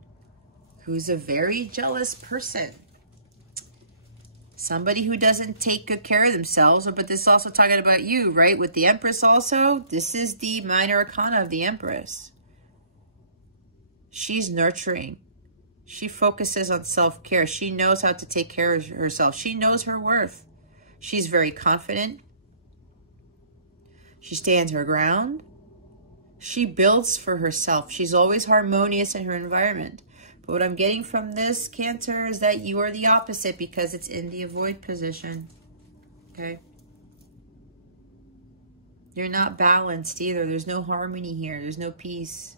who's a very jealous person. Somebody who doesn't take good care of themselves, but this is also talking about you, right? With the Empress also, this is the minor arcana of the Empress. She's nurturing. She focuses on self-care. She knows how to take care of herself. She knows her worth. She's very confident. She stands her ground. She builds for herself. She's always harmonious in her environment. But what I'm getting from this, Cancer, is that you are the opposite because it's in the avoid position. Okay? You're not balanced either. There's no harmony here. There's no peace.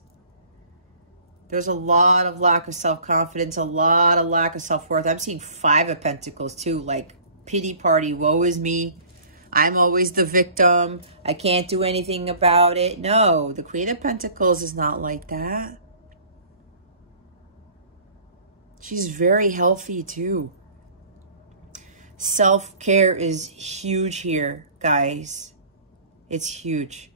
There's a lot of lack of self-confidence, a lot of lack of self-worth. I'm seeing 5 of Pentacles too, like pity party, woe is me. I'm always the victim. I can't do anything about it. No, the Queen of Pentacles is not like that. She's very healthy too. Self-care is huge here, guys. It's huge.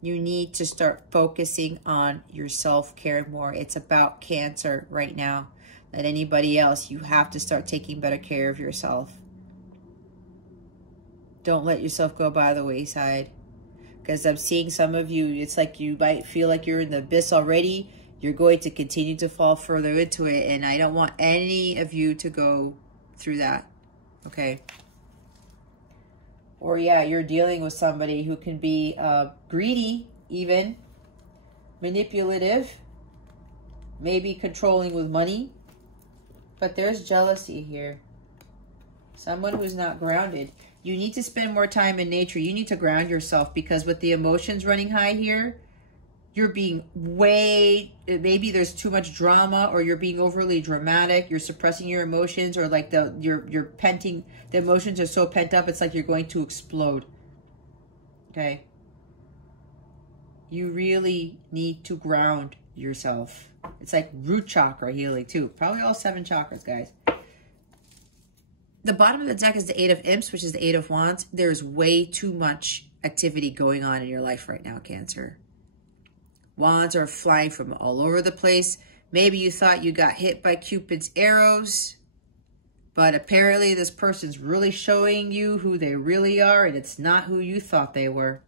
You need to start focusing on your self-care more. It's about Cancer right now. Than anybody else, you have to start taking better care of yourself. Don't let yourself go by the wayside. Because I'm seeing some of you, it's like you might feel like you're in the abyss already. You're going to continue to fall further into it. And I don't want any of you to go through that. Okay? Or yeah, you're dealing with somebody who can be greedy, even. Manipulative. Maybe controlling with money. But there's jealousy here. Someone who's not grounded. You need to spend more time in nature. You need to ground yourself because with the emotions running high here, you're being maybe there's too much drama or you're being overly dramatic. You're suppressing your emotions or like you're penting. The emotions are so pent up, it's like you're going to explode. Okay? You really need to ground yourself. It's like root chakra healing too. Probably all 7 chakras, guys. The bottom of the deck is the 8 of Imps, which is the 8 of Wands. There's way too much activity going on in your life right now, Cancer. Wands are flying from all over the place. Maybe you thought you got hit by Cupid's arrows, but apparently this person's really showing you who they really are, and it's not who you thought they were.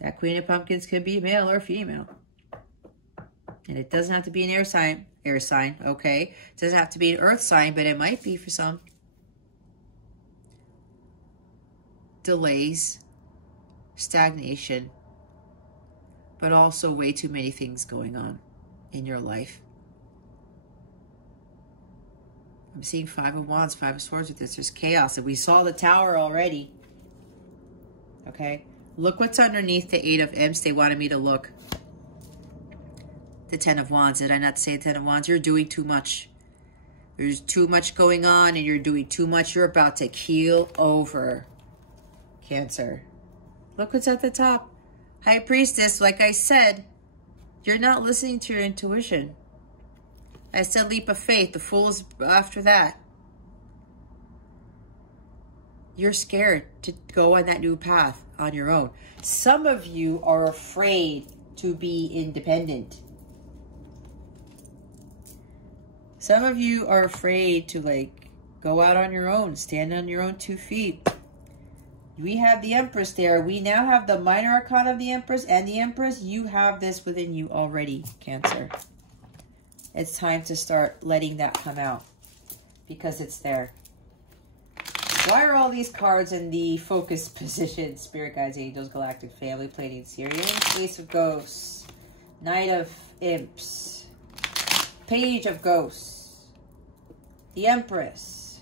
That Queen of Pumpkins could be male or female. And it doesn't have to be an air sign, okay? It doesn't have to be an earth sign, but it might be for some. Delays, stagnation, but also way too many things going on in your life. I'm seeing 5 of Wands, 5 of Swords with this. There's chaos, and we saw the Tower already. Okay? Look what's underneath the 8 of Imps. They wanted me to look. The 10 of Wands. Did I not say 10 of Wands? You're doing too much. There's too much going on, and you're doing too much. You're about to keel over, Cancer. Look what's at the top. High Priestess, like I said, you're not listening to your intuition. I said leap of faith. The Fool is after that. You're scared to go on that new path on your own. Some of you are afraid to be independent. Some of you are afraid to like go out on your own, stand on your own 2 feet. We have the Empress there. We now have the minor arcana of the Empress and the Empress. You have this within you already, Cancer. It's time to start letting that come out because it's there. Why are all these cards in the focus position? Spirit guides, angels, galactic family, Pleiadian, Sirians, Ace of Ghosts, Knight of Imps, Page of Ghosts, the Empress,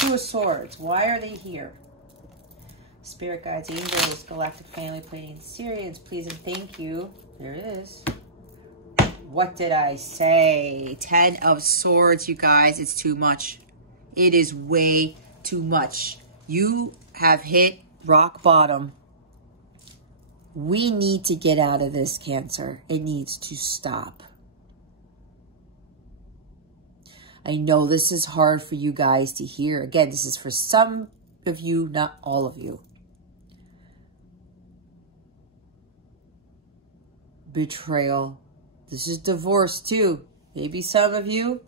2 of Swords. Why are they here? Spirit guides, angels, galactic family, Pleiadian, Sirians, please and thank you. There it is. What did I say? 10 of Swords, you guys. It's too much. It is way too much. You have hit rock bottom. We need to get out of this, Cancer. It needs to stop. I know this is hard for you guys to hear. Again, this is for some of you, not all of you. Betrayal. This is divorce too. Maybe some of you,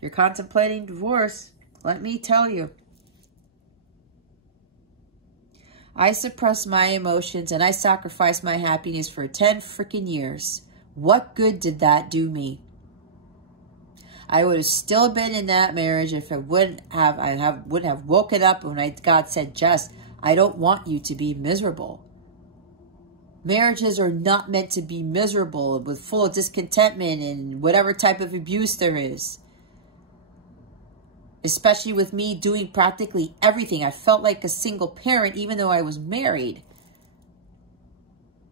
you're contemplating divorce. Let me tell you. I suppressed my emotions and I sacrificed my happiness for 10 freaking years. What good did that do me? I would have still been in that marriage if I wouldn't have woken up when God said, Jess, I don't want you to be miserable. Marriages are not meant to be miserable, with full of discontentment and whatever type of abuse there is. Especially with me doing practically everything. I felt like a single parent even though I was married.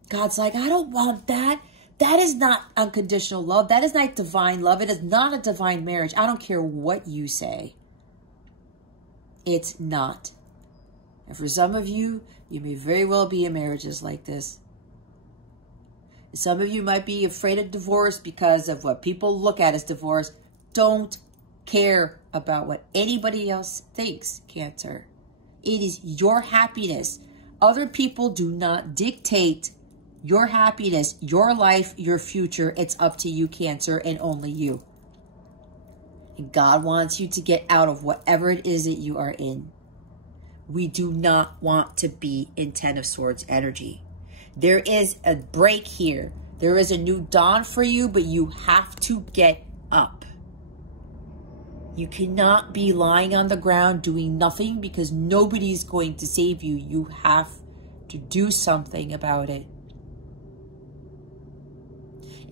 God's like, I don't want that. That is not unconditional love. That is not divine love. It is not a divine marriage. I don't care what you say. It's not. And for some of you, you may very well be in marriages like this. Some of you might be afraid of divorce because of what people look at as divorce. Don't care about what anybody else thinks, Cancer. It is your happiness. Other people do not dictate your happiness, your life, your future. It's up to you, Cancer, and only you. And God wants you to get out of whatever it is that you are in. We do not want to be in 10 of Swords energy. There is a break here. There is a new dawn for you, but you have to get up. You cannot be lying on the ground doing nothing because nobody's going to save you. You have to do something about it.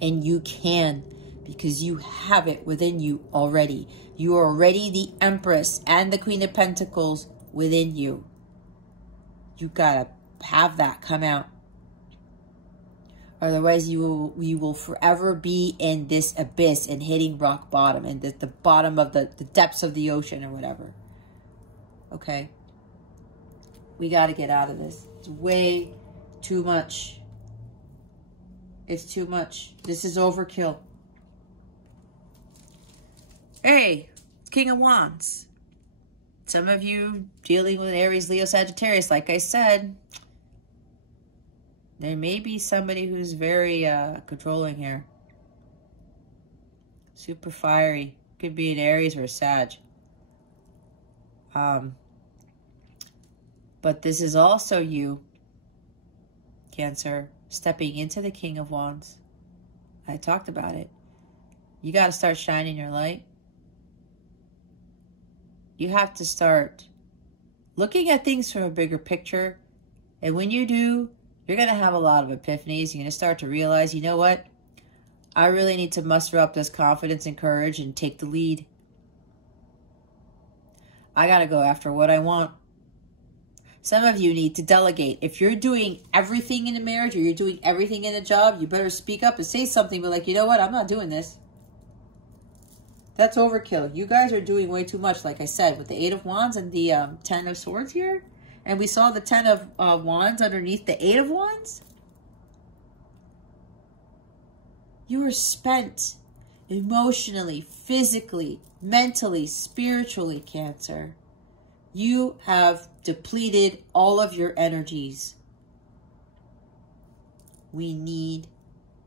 And you can, because you have it within you already. You are already the Empress and the Queen of Pentacles within you. You gotta have that come out. Otherwise, you will forever be in this abyss and hitting rock bottom and the bottom of the depths of the ocean or whatever. Okay? We got to get out of this. It's way too much. It's too much. This is overkill. Hey, it's King of Wands. Some of you dealing with Aries, Leo, Sagittarius, like I said, there may be somebody who's very controlling here. Super fiery. Could be an Aries or a Sag. But this is also you, Cancer, stepping into the King of Wands. I talked about it. You got to start shining your light. You have to start looking at things from a bigger picture. And when you do, you're going to have a lot of epiphanies. You're going to start to realize, you know what? I really need to muster up this confidence and courage and take the lead. I got to go after what I want. Some of you need to delegate. If you're doing everything in a marriage or you're doing everything in a job, you better speak up and say something. But like, you know what? I'm not doing this. That's overkill. You guys are doing way too much, like I said, with the 8 of Wands and the 10 of Swords here. And we saw the 10 of Wands underneath the 8 of Wands. You are spent emotionally, physically, mentally, spiritually, Cancer. You have depleted all of your energies. We need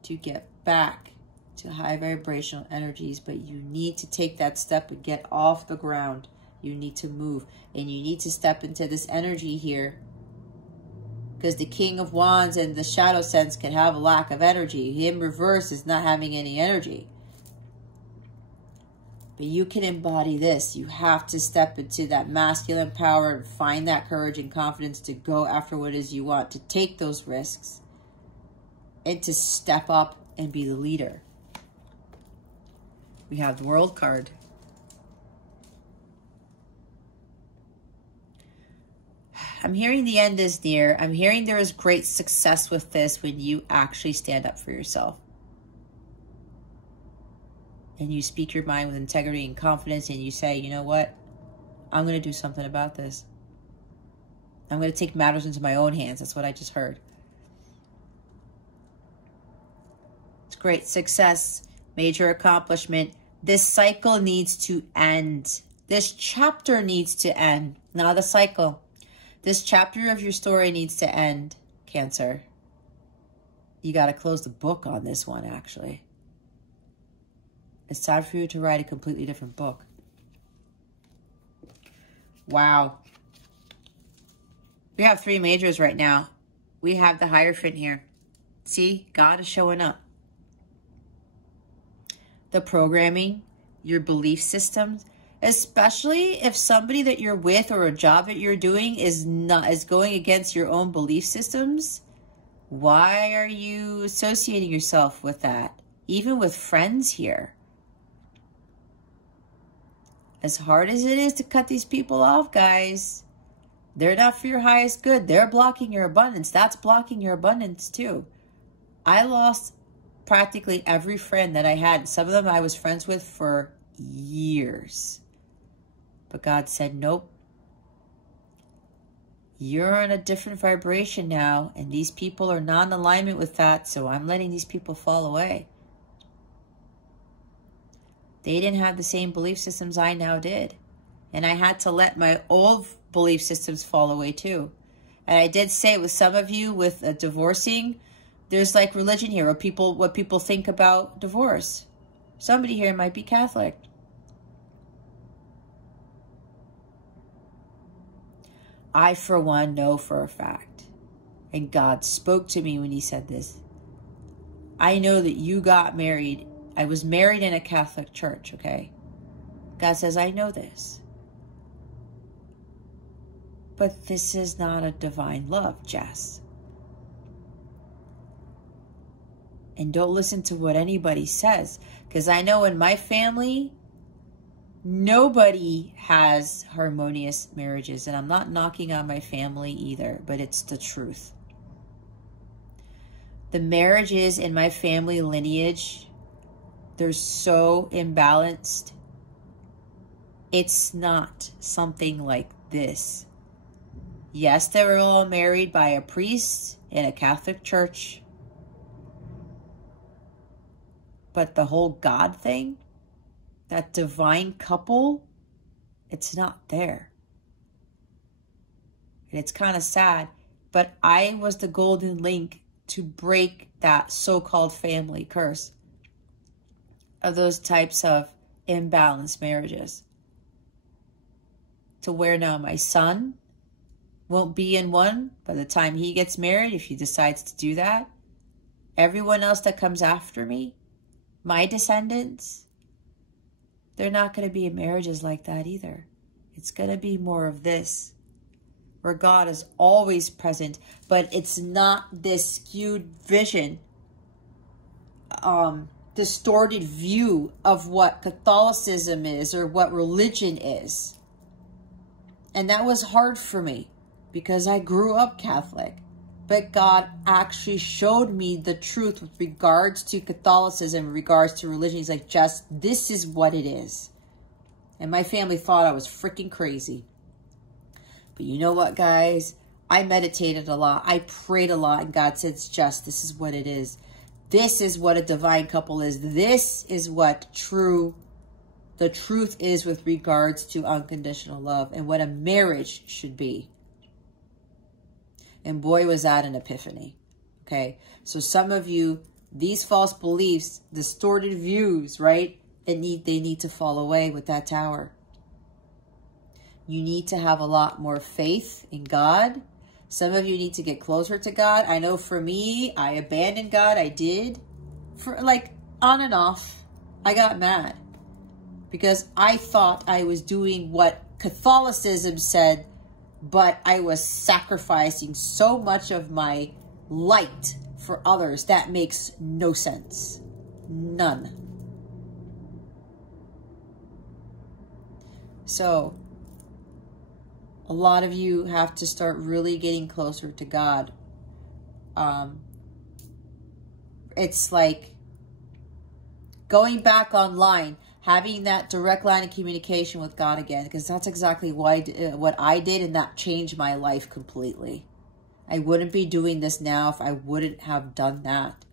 to get back to high vibrational energies, but you need to take that step and get off the ground. You need to move, and you need to step into this energy here, because the King of Wands and the shadow sense can have a lack of energy. Him reverse is not having any energy. But you can embody this. You have to step into that masculine power and find that courage and confidence to go after what it is you want, to take those risks, and to step up and be the leader. We have the World card. I'm hearing the end is near. I'm hearing there is great success with this when you actually stand up for yourself. and you speak your mind with integrity and confidence, and you say, you know what? I'm going to do something about this. I'm going to take matters into my own hands. That's what I just heard. It's great success, major accomplishment. This cycle needs to end. This chapter needs to end, not a cycle. This chapter of your story needs to end, Cancer. You got to close the book on this one, actually. It's time for you to write a completely different book. Wow. We have 3 majors right now. We have the Hierophant here. See, God is showing up. The programming, your belief systems, especially if somebody that you're with or a job that you're doing is going against your own belief systems. Why are you associating yourself with that? Even with friends here. As hard as it is to cut these people off, guys, they're not for your highest good. They're blocking your abundance. That's blocking your abundance too. I lost practically every friend that I had. Some of them I was friends with for years. But God said, nope. You're on a different vibration now, and these people are not in alignment with that, so I'm letting these people fall away. They didn't have the same belief systems I now did. And I had to let my old belief systems fall away too. And I did say with some of you with divorcing, there's like religion here, or what people think about divorce. Somebody here might be Catholic. I, for one, know for a fact, and God spoke to me when he said this. I know that you got married. I was married in a Catholic church, okay? God says, I know this. But this is not a divine love, Jess. And don't listen to what anybody says, because I know in my family, nobody has harmonious marriages, and I'm not knocking on my family either, but it's the truth. The marriages in my family lineage, they're so imbalanced. It's not something like this. Yes, they were all married by a priest in a Catholic church, but the whole God thing, that divine couple, it's not there. And it's kind of sad, but I was the golden link to break that so-called family curse of those types of imbalanced marriages. To where now my son won't be in one by the time he gets married, if he decides to do that. Everyone else that comes after me, my descendants, they're not going to be in marriages like that either. It's going to be more of this, where God is always present, but it's not this skewed vision, distorted view of what Catholicism is or what religion is. And that was hard for me because I grew up Catholic. But God actually showed me the truth with regards to Catholicism, in regards to religion. He's like, Jess, this is what it is. And my family thought I was freaking crazy. But you know what, guys? I meditated a lot. I prayed a lot. And God said, Jess, this is what it is. This is what a divine couple is. This is what the truth is with regards to unconditional love and what a marriage should be. And boy, was that an epiphany. Okay. So some of you, these false beliefs, distorted views, right? They need to fall away with that tower. You need to have a lot more faith in God. Some of you need to get closer to God. I know for me, I abandoned God. I did. For like on and off. I got mad. Because I thought I was doing what Catholicism said, but I was sacrificing so much of my light for others. That makes no sense. None. So, a lot of you have to start really getting closer to God. It's like going back online, having that direct line of communication with God again, because that's exactly what I did, and that changed my life completely. I wouldn't be doing this now if I wouldn't have done that.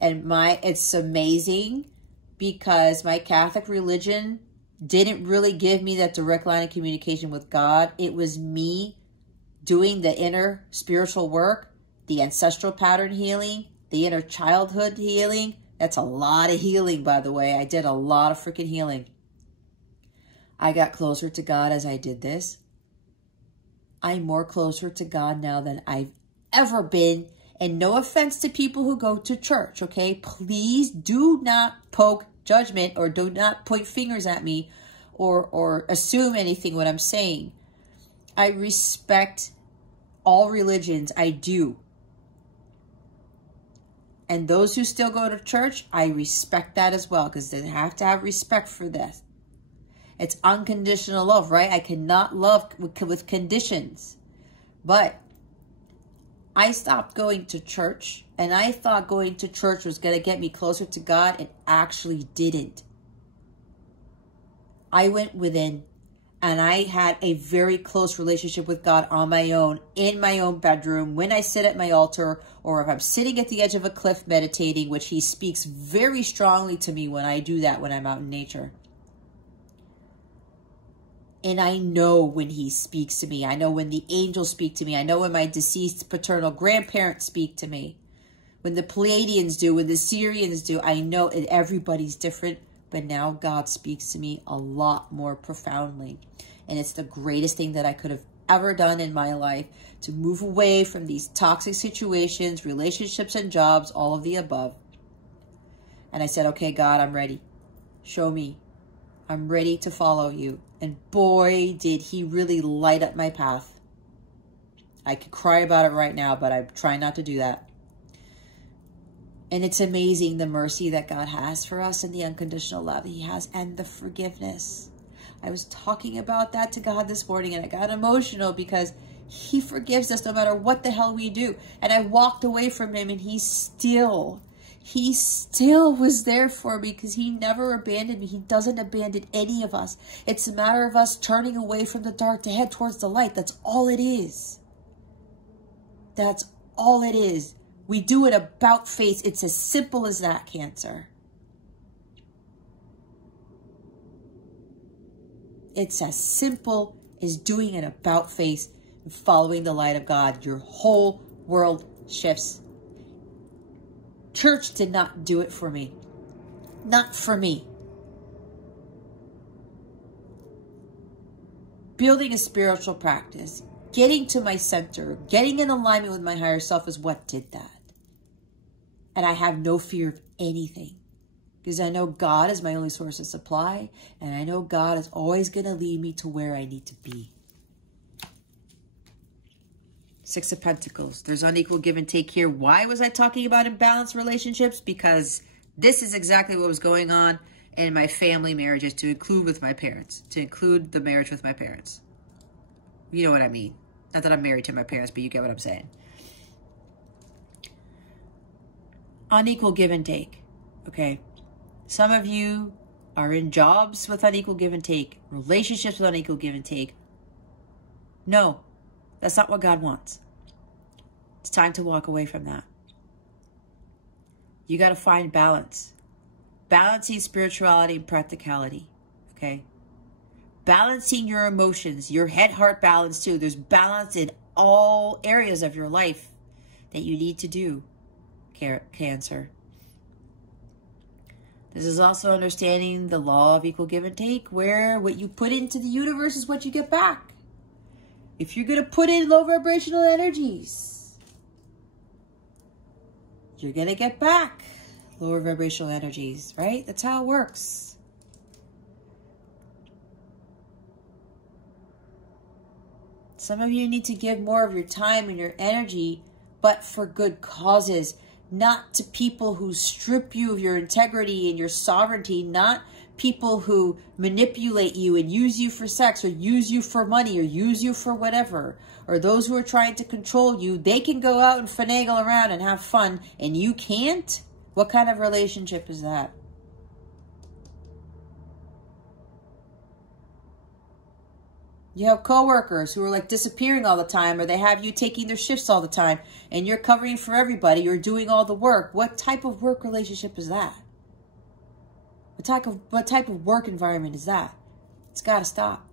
And it's amazing because my Catholic religion didn't really give me that direct line of communication with God. It was me doing the inner spiritual work, the ancestral pattern healing, the inner childhood healing. That's a lot of healing, by the way. I did a lot of freaking healing. I got closer to God as I did this. I'm more closer to God now than I've ever been. And no offense to people who go to church, okay? Please do not poke judgment or do not point fingers at me or assume anything what I'm saying. I respect all religions. I do. And those who still go to church, I respect that as well, because they have to have respect for this. It's unconditional love, right? I cannot love with conditions. But I stopped going to church, and I thought going to church was going to get me closer to God. It actually didn't. I went within, and I had a very close relationship with God on my own, in my own bedroom, when I sit at my altar, or if I'm sitting at the edge of a cliff meditating, which he speaks very strongly to me when I do that, when I'm out in nature. And I know when he speaks to me. I know when the angels speak to me. I know when my deceased paternal grandparents speak to me. When the Pleiadians do, when the Syrians do. I know it, everybody's different. But now God speaks to me a lot more profoundly. And it's the greatest thing that I could have ever done in my life, to move away from these toxic situations, relationships and jobs, all of the above. And I said, okay, God, I'm ready. Show me. I'm ready to follow you. And boy, did he really light up my path. I could cry about it right now, but I try not to do that. And it's amazing the mercy that God has for us and the unconditional love he has and the forgiveness. I was talking about that to God this morning, and I got emotional because he forgives us no matter what the hell we do. And I walked away from him, and he still was there for me, because he never abandoned me. He doesn't abandon any of us. It's a matter of us turning away from the dark to head towards the light. That's all it is. That's all it is. We do it about face. It's as simple as that, Cancer. It's as simple as doing it about face and following the light of God. Your whole world shifts. Church did not do it for me. Not for me. Building a spiritual practice, getting to my center, getting in alignment with my higher self is what did that. And I have no fear of anything, because I know God is my only source of supply, and I know God is always going to lead me to where I need to be. Six of Pentacles. There's unequal give and take here. Why was I talking about imbalanced relationships? Because this is exactly what was going on in my family marriages, to include with my parents, to include the marriage with my parents. You know what I mean. Not that I'm married to my parents, but you get what I'm saying. Unequal give and take. Okay. Some of you are in jobs with unequal give and take, relationships with unequal give and take. No, that's not what God wants. It's time to walk away from that. You got to find balance. Balancing spirituality and practicality. Okay. Balancing your emotions, your head-heart balance too. There's balance in all areas of your life that you need to do, Cancer. This is also understanding the law of equal give and take, where what you put into the universe is what you get back. If you're going to put in low vibrational energies, you're going to get back lower vibrational energies, right? That's how it works. Some of you need to give more of your time and your energy, but for good causes. Not to people who strip you of your integrity and your sovereignty, not people who manipulate you and use you for sex, or use you for money, or use you for whatever, or those who are trying to control you. They can go out and finagle around and have fun, and you can't? What kind of relationship is that? You have coworkers who are like disappearing all the time, or they have you taking their shifts all the time, and you're covering for everybody. You're doing all the work. What type of work relationship is that? What type of work environment is that? It's got to stop.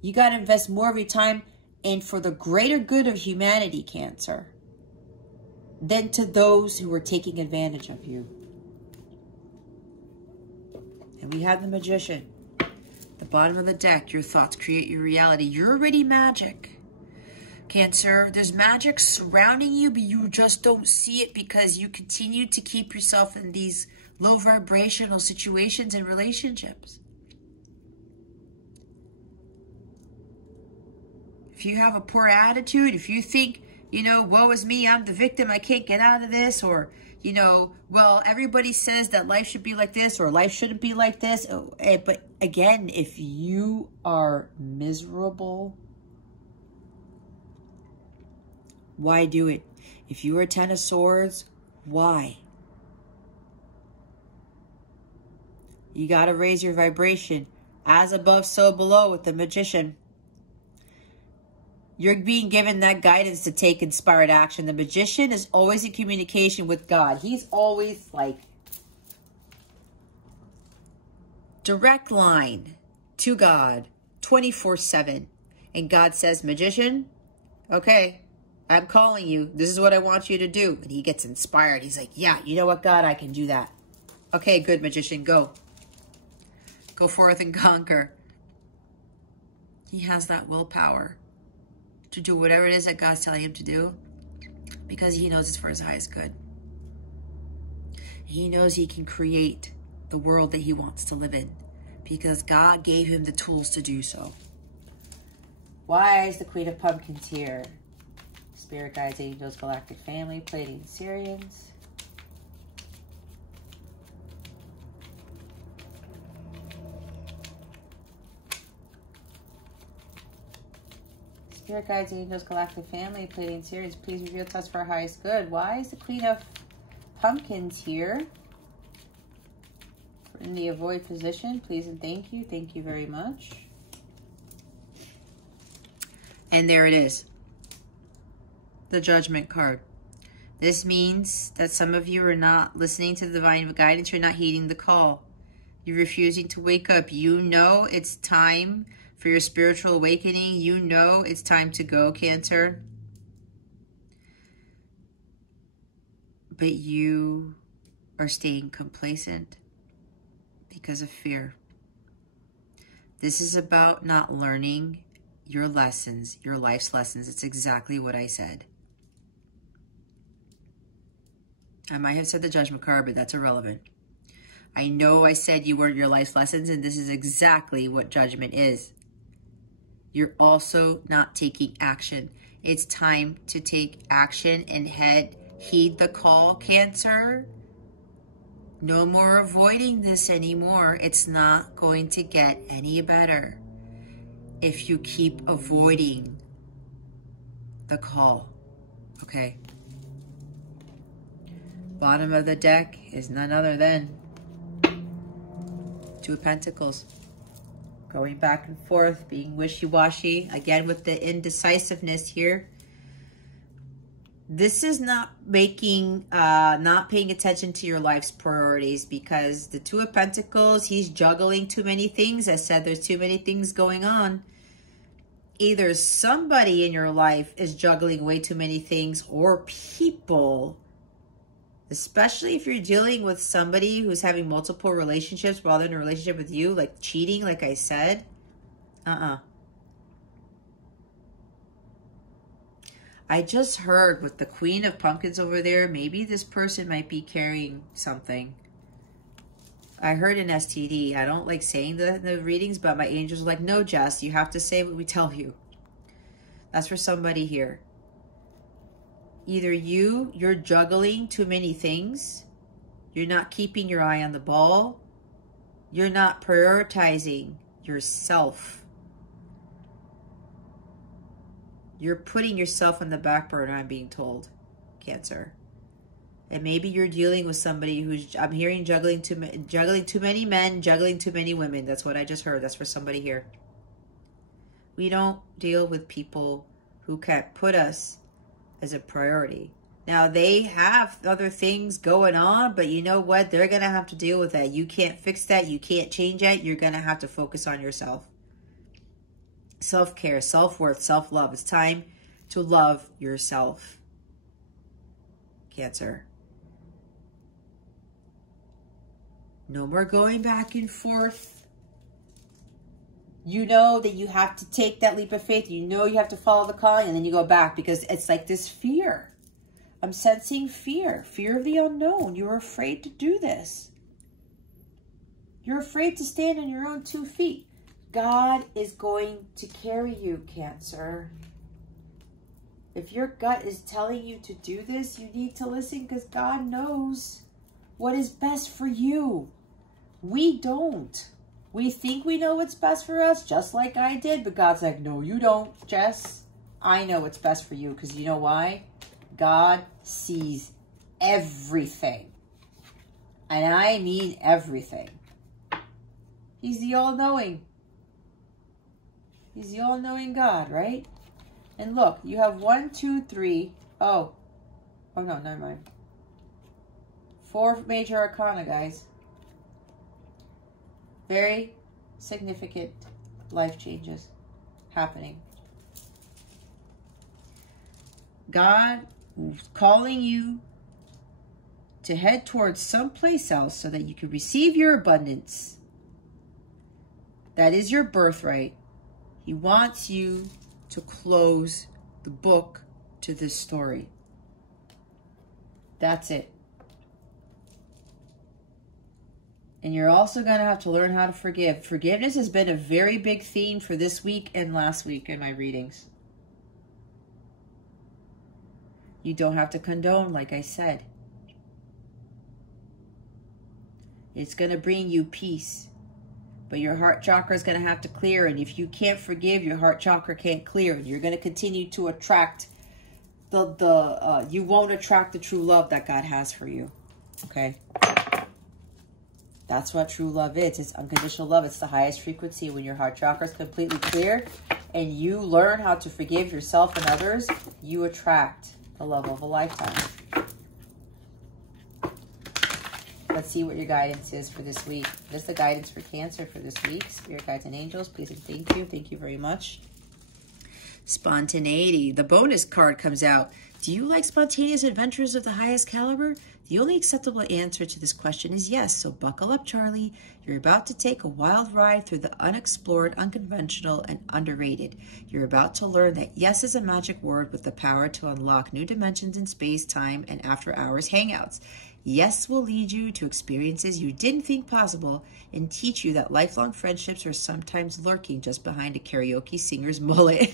You got to invest more of your time in for the greater good of humanity, Cancer, than to those who are taking advantage of you. And we have the Magician. The bottom of the deck, your thoughts create your reality. You're already magic, Cancer. There's magic surrounding you, but you just don't see it because you continue to keep yourself in these low vibrational situations and relationships. If you have a poor attitude, if you think, you know, woe is me, I'm the victim, I can't get out of this, or, you know, well, everybody says that life should be like this, or life shouldn't be like this. But again, if you are miserable, why do it? If you are a Ten of Swords, why? You got to raise your vibration. As above, so below with the Magician. You're being given that guidance to take inspired action. The Magician is always in communication with God. He's always like direct line to God 24/7. And God says, Magician, okay, I'm calling you. This is what I want you to do. And he gets inspired. He's like, yeah, you know what, God, I can do that. Okay, good, Magician, go. Go forth and conquer. He has that willpower to do whatever it is that God's telling him to do, because he knows it's for his highest good. He knows he can create the world that he wants to live in, because God gave him the tools to do so. Why is the Queen of Pumpkins here? Spirit guides, angels, galactic family, Pleiadian Syrians. Spirit guides, angels, galactic family, Pleiadian Syrians, please reveal to us for our highest good. Why is the Queen of Pumpkins here? In the avoid position, please and thank you. Thank you very much. And there it is. The Judgment card. This means that some of you are not listening to the divine guidance. You're not heeding the call. You're refusing to wake up. You know it's time for your spiritual awakening. You know it's time to go, Cancer. But you are staying complacent because of fear. This is about not learning your lessons, your life's lessons. It's exactly what I said. I might have said the Judgment card, but that's irrelevant. I know I said you weren't your life's lessons, and this is exactly what Judgment is. You're also not taking action. It's time to take action and heed the call, Cancer. No more avoiding this anymore. It's not going to get any better if you keep avoiding the call. Okay. Bottom of the deck is none other than Two of Pentacles. Going back and forth, being wishy-washy. Again, with the indecisiveness here. This is not paying attention to your life's priorities, because the Two of Pentacles, he's juggling too many things. I said there's too many things going on. Either somebody in your life is juggling way too many things, or people, especially if you're dealing with somebody who's having multiple relationships while they're in a relationship with you, like cheating, like I said. I just heard with the Queen of Pumpkins over there, maybe this person might be carrying something. I heard an STD. I don't like saying the readings, but my angels are like, no, Jess, you have to say what we tell you. That's for somebody here. Either you're juggling too many things. You're not keeping your eye on the ball. You're not prioritizing yourself. You're putting yourself on the back burner, I'm being told, Cancer. And maybe you're dealing with somebody who's, I'm hearing juggling too many men, juggling too many women. That's what I just heard. That's for somebody here. We don't deal with people who can't put us as a priority. Now, they have other things going on, but you know what? They're going to have to deal with that. You can't fix that. You can't change that. You're going to have to focus on yourself. Self-care, self-worth, self-love. It's time to love yourself, Cancer. No more going back and forth. You know that you have to take that leap of faith. You know you have to follow the calling, and then you go back because it's like this fear. I'm sensing fear. Fear of the unknown. You're afraid to do this. You're afraid to stand on your own 2 feet. God is going to carry you, Cancer. If your gut is telling you to do this, you need to listen because God knows what is best for you. We don't. We think we know what's best for us, just like I did, but God's like, no, you don't, Jess. I know what's best for you because you know why? God sees everything. And I mean everything. He's the all-knowing. He's the all-knowing God, right? And look, you have 1, 2, 3. Oh no, never mind. 4 major arcana, guys. Very significant life changes happening. God is calling you to head towards someplace else so that you can receive your abundance. That is your birthright. He wants you to close the book to this story. That's it. And you're also going to have to learn how to forgive. Forgiveness has been a very big theme for this week and last week in my readings. You don't have to condone, like I said. It's going to bring you peace. But your heart chakra is going to have to clear. And if you can't forgive, your heart chakra can't clear. And you're going to continue to attract you won't attract the true love that God has for you. Okay? That's what true love is. It's unconditional love. It's the highest frequency. When your heart chakra is completely clear and you learn how to forgive yourself and others, you attract the love of a lifetime. Let's see what your guidance is for this week. This is the guidance for Cancer for this week. Spirit guides and angels, please and thank you. Thank you very much. Spontaneity. The bonus card comes out. Do you like spontaneous adventures of the highest caliber? The only acceptable answer to this question is yes, so buckle up, Charlie. You're about to take a wild ride through the unexplored, unconventional, and underrated. You're about to learn that yes is a magic word with the power to unlock new dimensions in space, time, and after-hours hangouts. Yes will lead you to experiences you didn't think possible and teach you that lifelong friendships are sometimes lurking just behind a karaoke singer's mullet.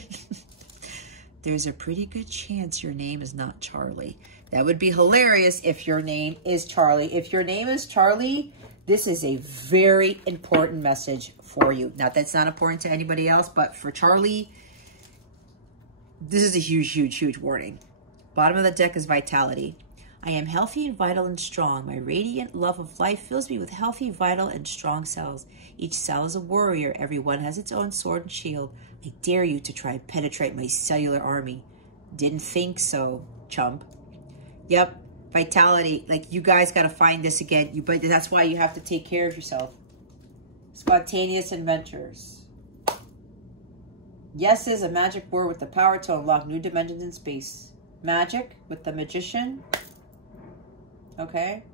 There's a pretty good chance your name is not Charlie. That would be hilarious if your name is Charlie. If your name is Charlie, this is a very important message for you. Now, that's not important to anybody else, but for Charlie, this is a huge, huge, huge warning. Bottom of the deck is vitality. I am healthy and vital and strong. My radiant love of life fills me with healthy, vital, and strong cells. Each cell is a warrior. Everyone has its own sword and shield. I dare you to try and penetrate my cellular army. Didn't think so, chump. Yep, vitality. Like, you guys got to find this again. But that's why you have to take care of yourself. Spontaneous adventures. Yes is a magic word with the power to unlock new dimensions in space. Magic with the magician. Okay.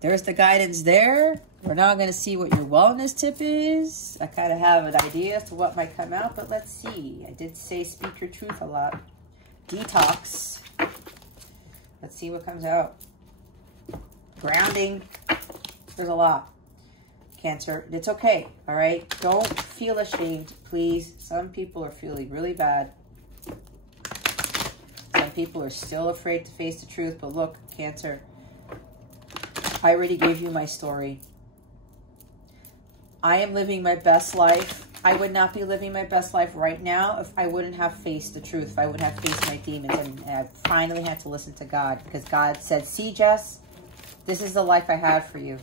There's the guidance there. We're now going to see what your wellness tip is. I kind of have an idea as to what might come out, but let's see. I did say speak your truth a lot. Detox. Let's see what comes out. Grounding. There's a lot. Cancer. It's okay. All right. Don't feel ashamed, please. Some people are feeling really bad. Some people are still afraid to face the truth. But look, Cancer, I already gave you my story. I am living my best life. I would not be living my best life right now if I wouldn't have faced the truth, if I wouldn't have faced my demons. And I finally had to listen to God because God said, see, Jess, this is the life I had for you.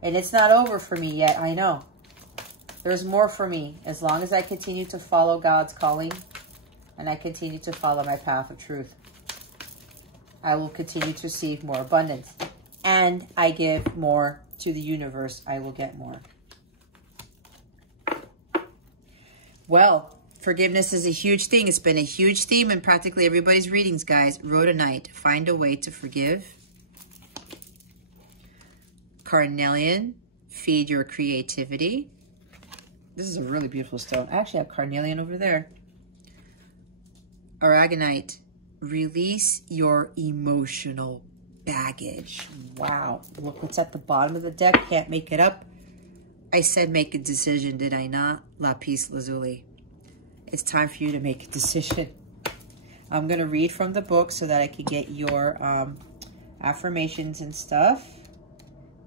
And it's not over for me yet, I know. There's more for me. As long as I continue to follow God's calling and I continue to follow my path of truth, I will continue to receive more abundance. And I give more to the universe, I will get more. Well, forgiveness is a huge thing. It's been a huge theme in practically everybody's readings, guys. Rhodonite, find a way to forgive. Carnelian, feed your creativity. This is a really beautiful stone. I actually have carnelian over there. Aragonite, release your emotional baggage. Wow, look what's at the bottom of the deck. Can't make it up. I said make a decision, did I not? Lapis lazuli. It's time for you to make a decision. I'm going to read from the book so that I can get your affirmations and stuff.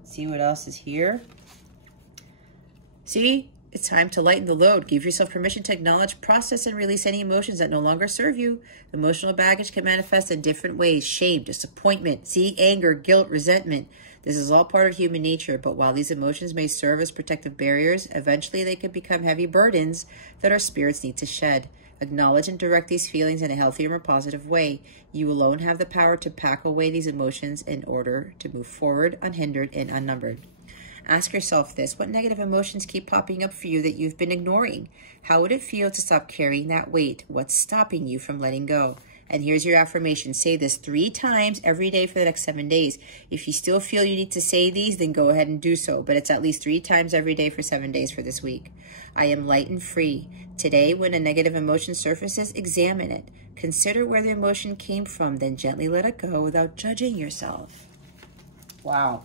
See what else is here. See? It's time to lighten the load. Give yourself permission to acknowledge, process, and release any emotions that no longer serve you. Emotional baggage can manifest in different ways. Shame, disappointment, anger, guilt, resentment. This is all part of human nature, but while these emotions may serve as protective barriers, eventually they can become heavy burdens that our spirits need to shed. Acknowledge and direct these feelings in a healthier, more positive way. You alone have the power to pack away these emotions in order to move forward unhindered and unnumbered. Ask yourself this: what negative emotions keep popping up for you that you've been ignoring? How would it feel to stop carrying that weight? What's stopping you from letting go? And here's your affirmation. Say this 3 times every day for the next 7 days. If you still feel you need to say these, then go ahead and do so. But it's at least 3 times every day for 7 days for this week. I am light and free. Today, when a negative emotion surfaces, examine it. Consider where the emotion came from, then gently let it go without judging yourself. Wow.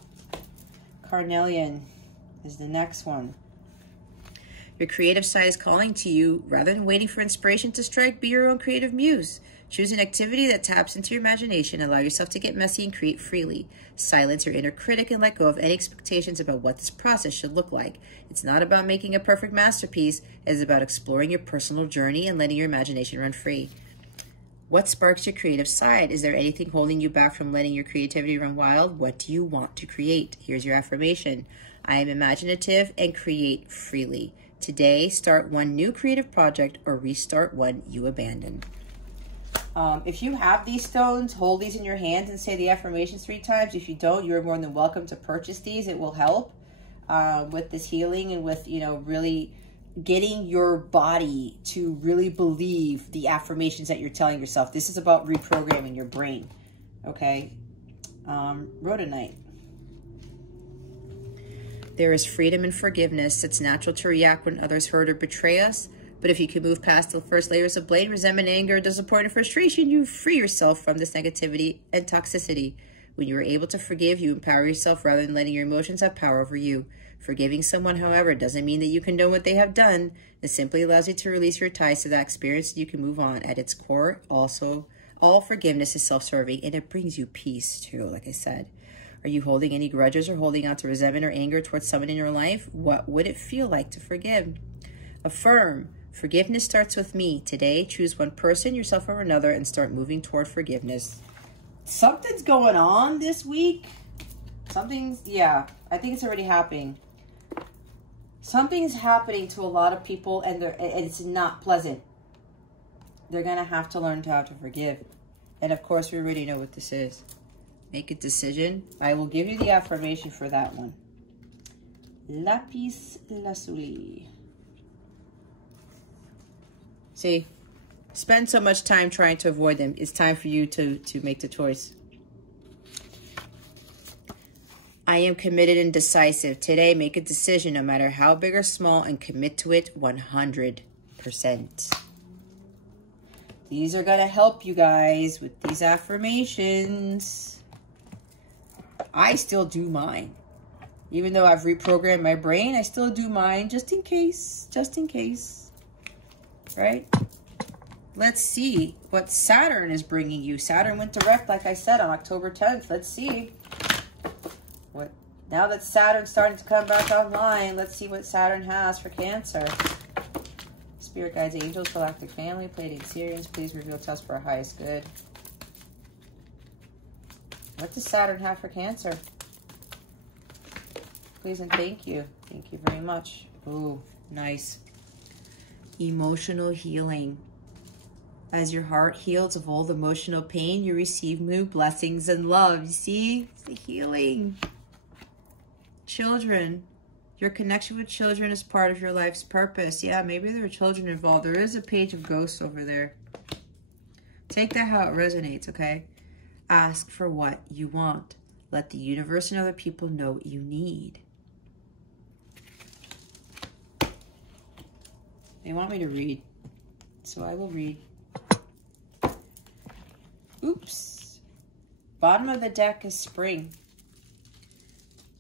Carnelian is the next one. Your creative side is calling to you. Rather than waiting for inspiration to strike, be your own creative muse. Choose an activity that taps into your imagination. Allow yourself to get messy and create freely. Silence your inner critic and let go of any expectations about what this process should look like. It's not about making a perfect masterpiece. It is about exploring your personal journey and letting your imagination run free. What sparks your creative side? Is there anything holding you back from letting your creativity run wild? What do you want to create? Here's your affirmation. I am imaginative and create freely. Today, start one new creative project or restart one you abandoned. If you have these stones, hold these in your hands and say the affirmations 3 times. If you don't, you're more than welcome to purchase these. It will help with this healing and with, really getting your body to really believe the affirmations that you're telling yourself. This is about reprogramming your brain. Okay. Rhodonite. There is freedom and forgiveness. It's natural to react when others hurt or betray us. But if you can move past the first layers of blame, resentment, anger, disappointment, and frustration, you free yourself from this negativity and toxicity. When you are able to forgive, you empower yourself rather than letting your emotions have power over you. Forgiving someone, however, doesn't mean that you condone what they have done. It simply allows you to release your ties to that experience and you can move on. At its core, also, all forgiveness is self-serving and it brings you peace too, like I said. Are you holding any grudges or holding on to resentment or anger towards someone in your life? What would it feel like to forgive? Affirm. Forgiveness starts with me. Today, choose one person, yourself or another, and start moving toward forgiveness. Something's going on this week. Yeah, I think it's already happening. Something's happening to a lot of people, and it's not pleasant. They're going to have to learn how to forgive. And of course, we already know what this is. Make a decision. I will give you the affirmation for that one. Lapis lazuli. See, spend so much time trying to avoid them. It's time for you to make the choice. I am committed and decisive. Today, make a decision, no matter how big or small, and commit to it 100%. These are going to help you guys with these affirmations. I still do mine. Even though I've reprogrammed my brain, I still do mine just in case. Just in case. Right? Let's see what Saturn is bringing you. Saturn went direct, like I said, on October 10th. Let's see. Now that Saturn's starting to come back online, let's see what Saturn has for Cancer. Spirit guides, angels, galactic family, Pleiadian Sirians, please reveal to us for our highest good. What does Saturn have for Cancer? Please and thank you. Thank you very much. Ooh, Nice. Emotional healing. As your heart heals of old emotional pain, you receive new blessings and love. You see? It's the healing. Children. Your connection with children is part of your life's purpose. Yeah, maybe there are children involved. There is a page of ghosts over there. Take that how it resonates, okay? Ask for what you want. Let the universe and other people know what you need. They want me to read, so I will read. Oops. Bottom of the deck is spring.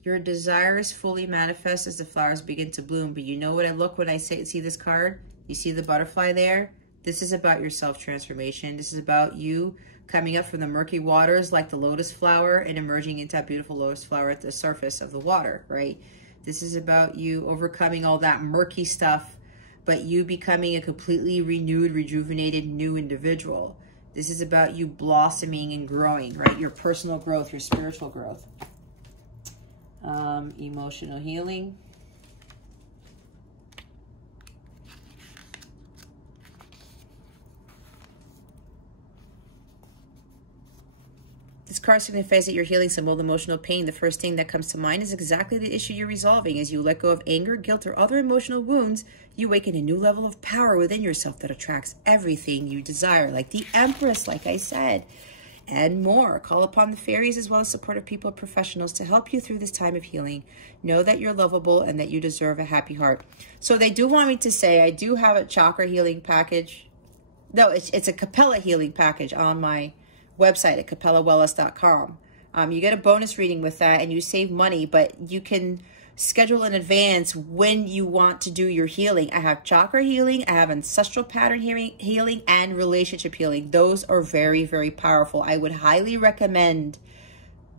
Your desire is fully manifest as the flowers begin to bloom. But you know what I look when I see this card? You see the butterfly there? This is about your self-transformation. This is about you coming up from the murky waters like the lotus flower and emerging into a beautiful lotus flower at the surface of the water, right? This is about you overcoming all that murky stuff, but you becoming a completely renewed, rejuvenated, new individual. This is about you blossoming and growing, right? Your personal growth, your spiritual growth. Emotional healing. This card signifies that you're healing some old emotional pain. The first thing that comes to mind is exactly the issue you're resolving. As you let go of anger, guilt, or other emotional wounds, you awaken a new level of power within yourself that attracts everything you desire, like the Empress, like I said, and more. Call upon the fairies as well as supportive people and professionals to help you through this time of healing. Know that you're lovable and that you deserve a happy heart. So they do want me to say I do have a chakra healing package. No, it's a Capella healing package on my website at capellawellness.com. You get a bonus reading with that and you save money, but you can schedule in advance when you want to do your healing. I have chakra healing, I have ancestral pattern healing, and relationship healing. Those are very, very powerful. I would highly recommend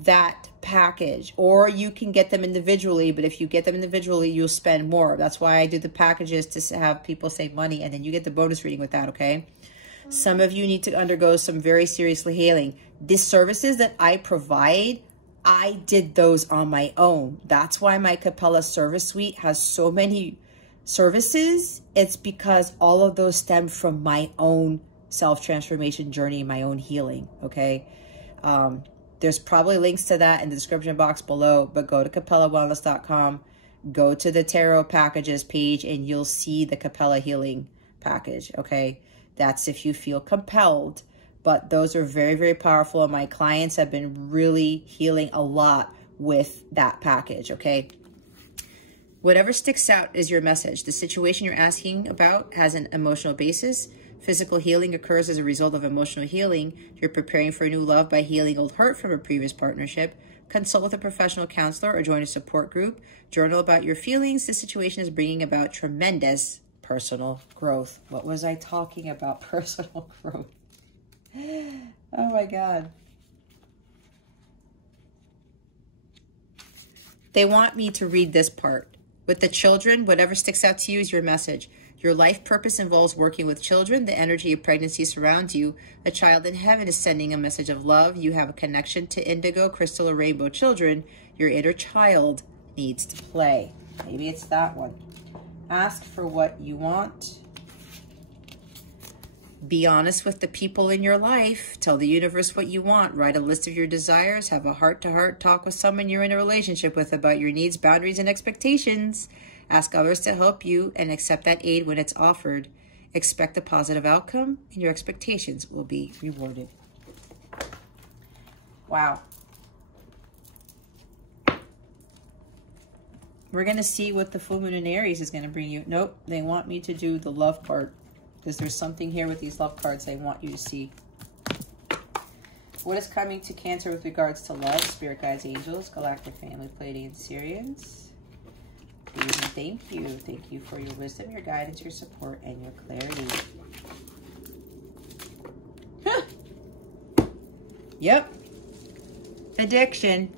that package, or you can get them individually, but if you get them individually, you'll spend more. That's why I do the packages, to have people save money, and then you get the bonus reading with that, okay? Some of you need to undergo some very serious healing. These services that I provide, I did those on my own. That's why my Capella service suite has so many services. It's because all of those stem from my own self-transformation journey, my own healing, okay? There's probably links to that in the description box below, but go to capellawellness.com, go to the tarot packages page, and you'll see the Capella healing package, okay? That's if you feel compelled, but those are very, very powerful, and my clients have been really healing a lot with that package, okay? Whatever sticks out is your message. The situation you're asking about has an emotional basis. Physical healing occurs as a result of emotional healing. You're preparing for a new love by healing old hurt from a previous partnership. Consult with a professional counselor or join a support group. Journal about your feelings. This situation is bringing about tremendous personal growth. What was I talking about? Personal growth. Oh my God. They want me to read this part. With the children, whatever sticks out to you is your message. Your life purpose involves working with children. The energy of pregnancy surrounds you. A child in heaven is sending a message of love. You have a connection to indigo, crystal, or rainbow children. Your inner child needs to play. Maybe it's that one. Ask for what you want. Be honest with the people in your life. Tell the universe what you want. Write a list of your desires. Have a heart-to-heart talk with someone you're in a relationship with about your needs, boundaries, and expectations. Ask others to help you and accept that aid when it's offered. Expect a positive outcome, and your expectations will be rewarded. Wow. We're going to see what the full moon in Aries is going to bring you. Nope, they want me to do the love part, because there's something here with these love cards they want you to see. What is coming to Cancer with regards to love? Spirit guides, angels, galactic family, Pleiadians, Sirians. Please and thank you. Thank you for your wisdom, your guidance, your support, and your clarity. Huh. Yep. Addiction.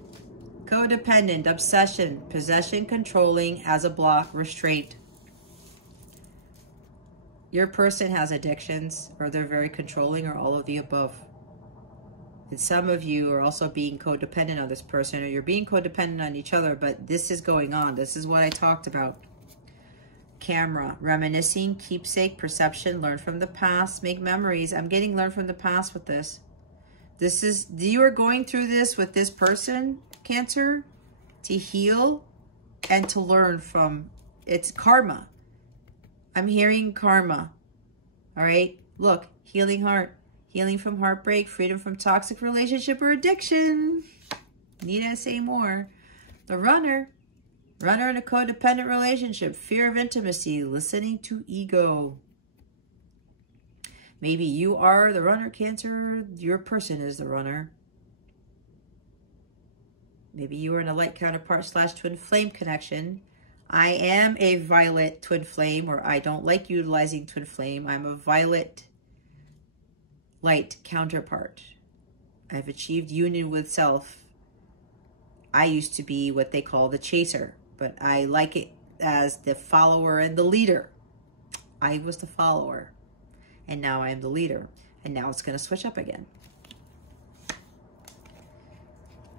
Codependent, obsession, possession, controlling, as a block, restraint. Your person has addictions, or they're very controlling, or all of the above. And some of you are also being codependent on this person, or you're being codependent on each other, but this is going on. This is what I talked about. camera, reminiscing, keepsake, perception, learn from the past, make memories. I'm getting learn from the past with this. You are going through this with this person, Cancer, to heal and to learn from. It's karma. I'm hearing karma. All right. Look, healing heart, healing from heartbreak, freedom from toxic relationship or addiction. Need I say more? The runner in a codependent relationship, fear of intimacy, listening to ego. Maybe you are the runner, Cancer. Your person is the runner. Maybe you are in a light counterpart / twin flame connection. I am a violet twin flame, or I don't like utilizing twin flame. I'm a violet light counterpart. I've achieved union with self. I used to be what they call the chaser, but I like it as the follower and the leader. I was the follower, and now I am the leader. And now it's going to switch up again.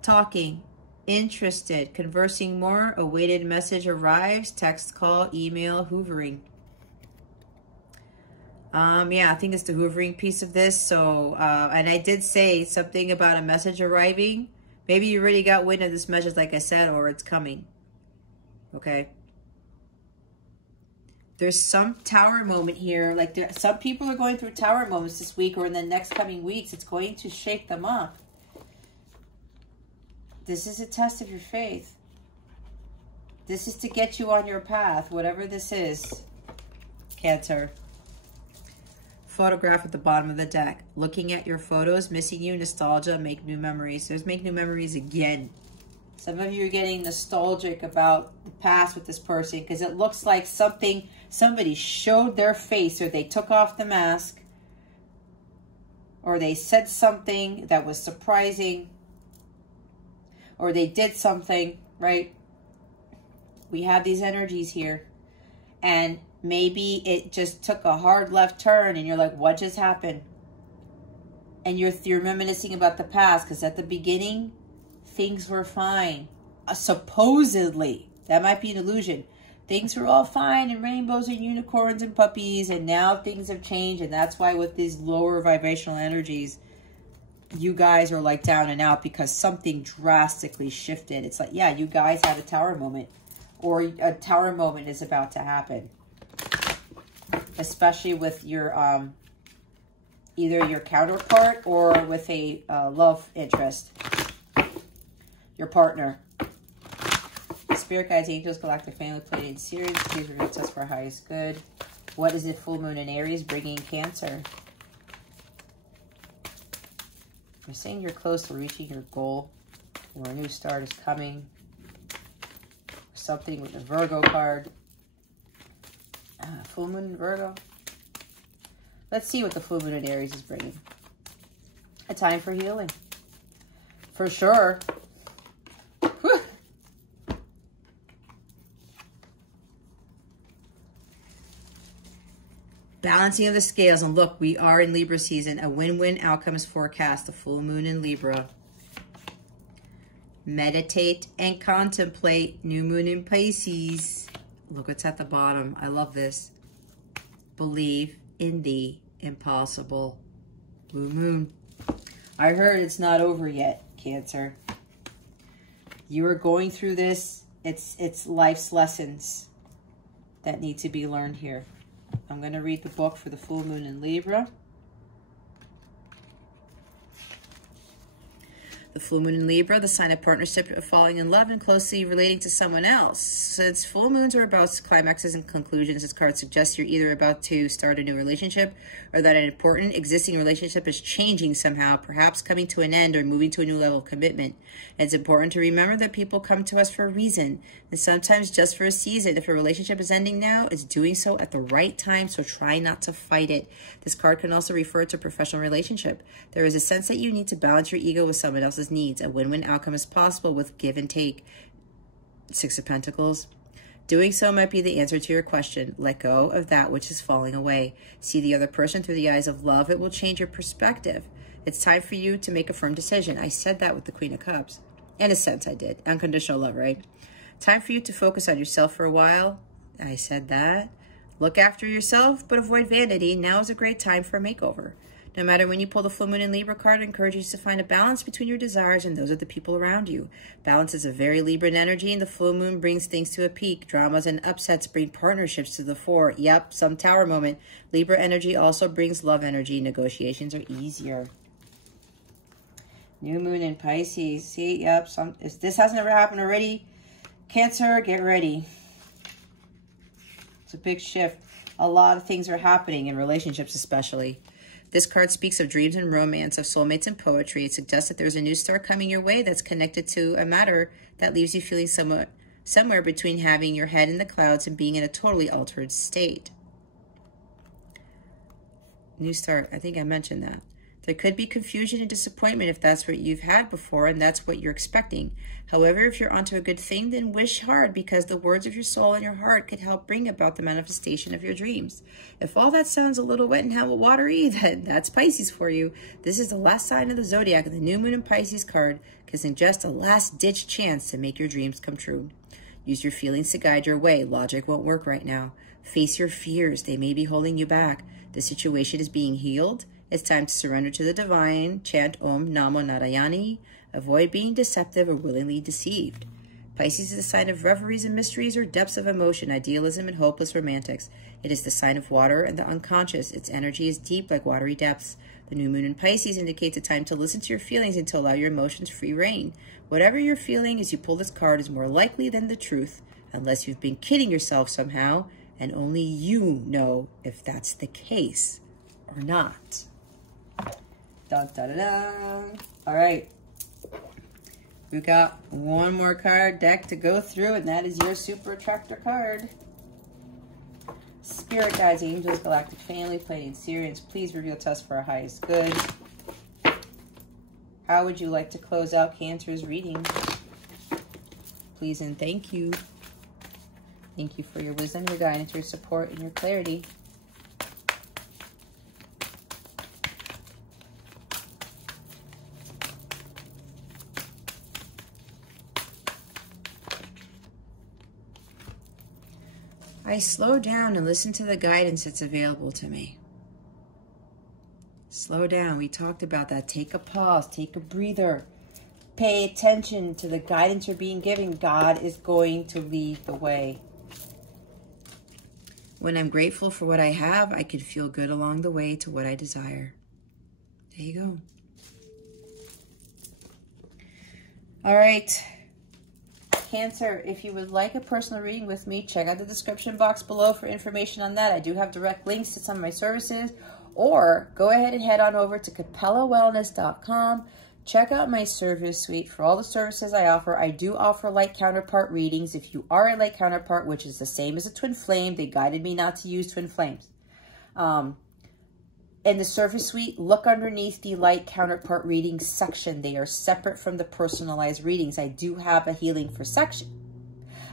Talking. Interested, conversing more, awaited message arrives, text, call, email, hoovering. Yeah, I think it's the hoovering piece of this. So, and I did say something about a message arriving. Maybe you already got wind of this message, like I said, or it's coming. Okay. There's some tower moment here. Like some people are going through tower moments this week or in the next coming weeks. It's going to shake them up. This is a test of your faith. This is to get you on your path, whatever this is, Cancer. Photograph at the bottom of the deck. Looking at your photos, missing you, nostalgia, make new memories. There's make new memories again. Some of you are getting nostalgic about the past with this person because it looks like somebody showed their face, or they took off the mask, or they said something that was surprising, or they did something, right? We have these energies here. And maybe it just took a hard left turn and you're like, what just happened? And you're reminiscing about the past because at the beginning, things were fine. Supposedly. That might be an illusion. Things were all fine and rainbows and unicorns and puppies, and now things have changed. And that's why with these lower vibrational energies, you guys are like down and out because something drastically shifted. It's like, yeah, you guys had a tower moment, or a tower moment is about to happen. Especially with your, either your counterpart or with a love interest. Your partner. Spirit guides, angels, galactic family, Pleiadian series. Please reveal to us for our highest good. What is it? Full moon in Aries bringing Cancer. You're saying you're close to reaching your goal, or a new start is coming. Something with the Virgo card. Full moon in Virgo. Let's see what the full moon in Aries is bringing. A time for healing. For sure. Whew. Balancing of the scales. And look, we are in Libra season. A win-win outcome is forecast. The full moon in Libra. Meditate and contemplate. New moon in Pisces. Look what's at the bottom. I love this. Believe in the impossible. Blue moon. I heard it's not over yet, Cancer. You are going through this. It's life's lessons that need to be learned here. I'm going to read the book for the full moon in Libra. The full moon in Libra, the sign of partnership, of falling in love and closely relating to someone else. Since full moons are about climaxes and conclusions, this card suggests you're either about to start a new relationship or that an important existing relationship is changing somehow, perhaps coming to an end or moving to a new level of commitment. It's important to remember that people come to us for a reason, and sometimes just for a season. If a relationship is ending now, it's doing so at the right time, so try not to fight it. This card can also refer to a professional relationship. There is a sense that you need to balance your ego with someone else's needs. A win-win outcome is possible with give and take. Six of Pentacles. Doing so might be the answer to your question. Let go of that which is falling away. See the other person through the eyes of love. It will change your perspective. It's time for you to make a firm decision. I said that with the Queen of Cups. In a sense, I did. Unconditional love, right? Time for you to focus on yourself for a while. I said that. Look after yourself, but avoid vanity. Now is a great time for a makeover. No matter when you pull the full moon and Libra card, it encourages you to find a balance between your desires and those of the people around you. Balance is a very Libran energy, and the full moon brings things to a peak. Dramas and upsets bring partnerships to the fore. Yep, some tower moment. Libra energy also brings love energy. Negotiations are easier. New moon in Pisces. See, yep, if this hasn't ever happened already, Cancer, get ready. It's a big shift. A lot of things are happening in relationships especially. This card speaks of dreams and romance, of soulmates and poetry. It suggests that there's a new star coming your way that's connected to a matter that leaves you feeling somewhere between having your head in the clouds and being in a totally altered state. New start, I think I mentioned that. There could be confusion and disappointment if that's what you've had before and that's what you're expecting. However, if you're onto a good thing, then wish hard, because the words of your soul and your heart could help bring about the manifestation of your dreams. If all that sounds a little wet and watery, then that's Pisces for you. This is the last sign of the zodiac, and the new moon in Pisces card can suggest a last-ditch chance to make your dreams come true. Use your feelings to guide your way. Logic won't work right now. Face your fears. They may be holding you back. The situation is being healed. It's time to surrender to the divine. Chant Om Namo Narayani. Avoid being deceptive or willingly deceived. Pisces is a sign of reveries and mysteries or depths of emotion, idealism and hopeless romantics. It is the sign of water and the unconscious. Its energy is deep like watery depths. The new moon in Pisces indicates a time to listen to your feelings and to allow your emotions free reign. Whatever you're feeling as you pull this card is more likely than the truth, unless you've been kidding yourself somehow, and only you know if that's the case or not. Dun, dun, dun, dun. All right. We got one more card deck to go through, and that is your super attractor card. Spirit guides, angels, galactic family, Pleiadian Sirians, please reveal to us for our highest good. How would you like to close out Cancer's reading? Please and thank you. Thank you for your wisdom, your guidance, your support, and your clarity. I slow down and listen to the guidance that's available to me. Slow down. We talked about that. Take a pause. Take a breather. Pay attention to the guidance you're being given. God is going to lead the way. When I'm grateful for what I have, I can feel good along the way to what I desire. There you go. All right. Cancer, if you would like a personal reading with me, check out the description box below for information on that. I do have direct links to some of my services, or go ahead and head on over to capellawellness.com. Check out my service suite for all the services I offer. I do offer light counterpart readings. If you are a light counterpart, which is the same as a twin flame, they guided me not to use twin flames. In the service suite, look underneath the light counterpart readings section. They are separate from the personalized readings. I do have a healing for section.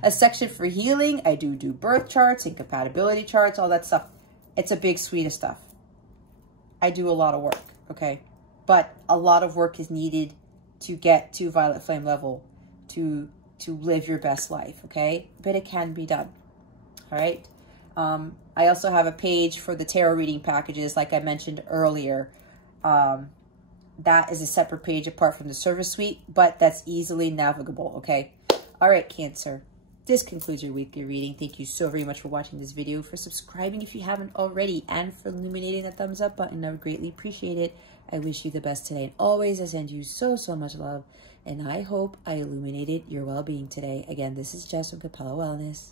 A section for healing. I do birth charts, incompatibility charts, all that stuff. It's a big suite of stuff. I do a lot of work, okay? But a lot of work is needed to get to violet flame level, to live your best life, okay? But it can be done, all right? I also have a page for the tarot reading packages, like I mentioned earlier. That is a separate page apart from the service suite, but that's easily navigable, okay? All right, Cancer. This concludes your weekly reading. Thank you so very much for watching this video, for subscribing if you haven't already, and for illuminating that thumbs up button. I would greatly appreciate it. I wish you the best today, and always I send you so much love, and I hope I illuminated your well-being today. Again, this is Jess from Capella Wellness.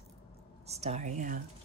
Starry out.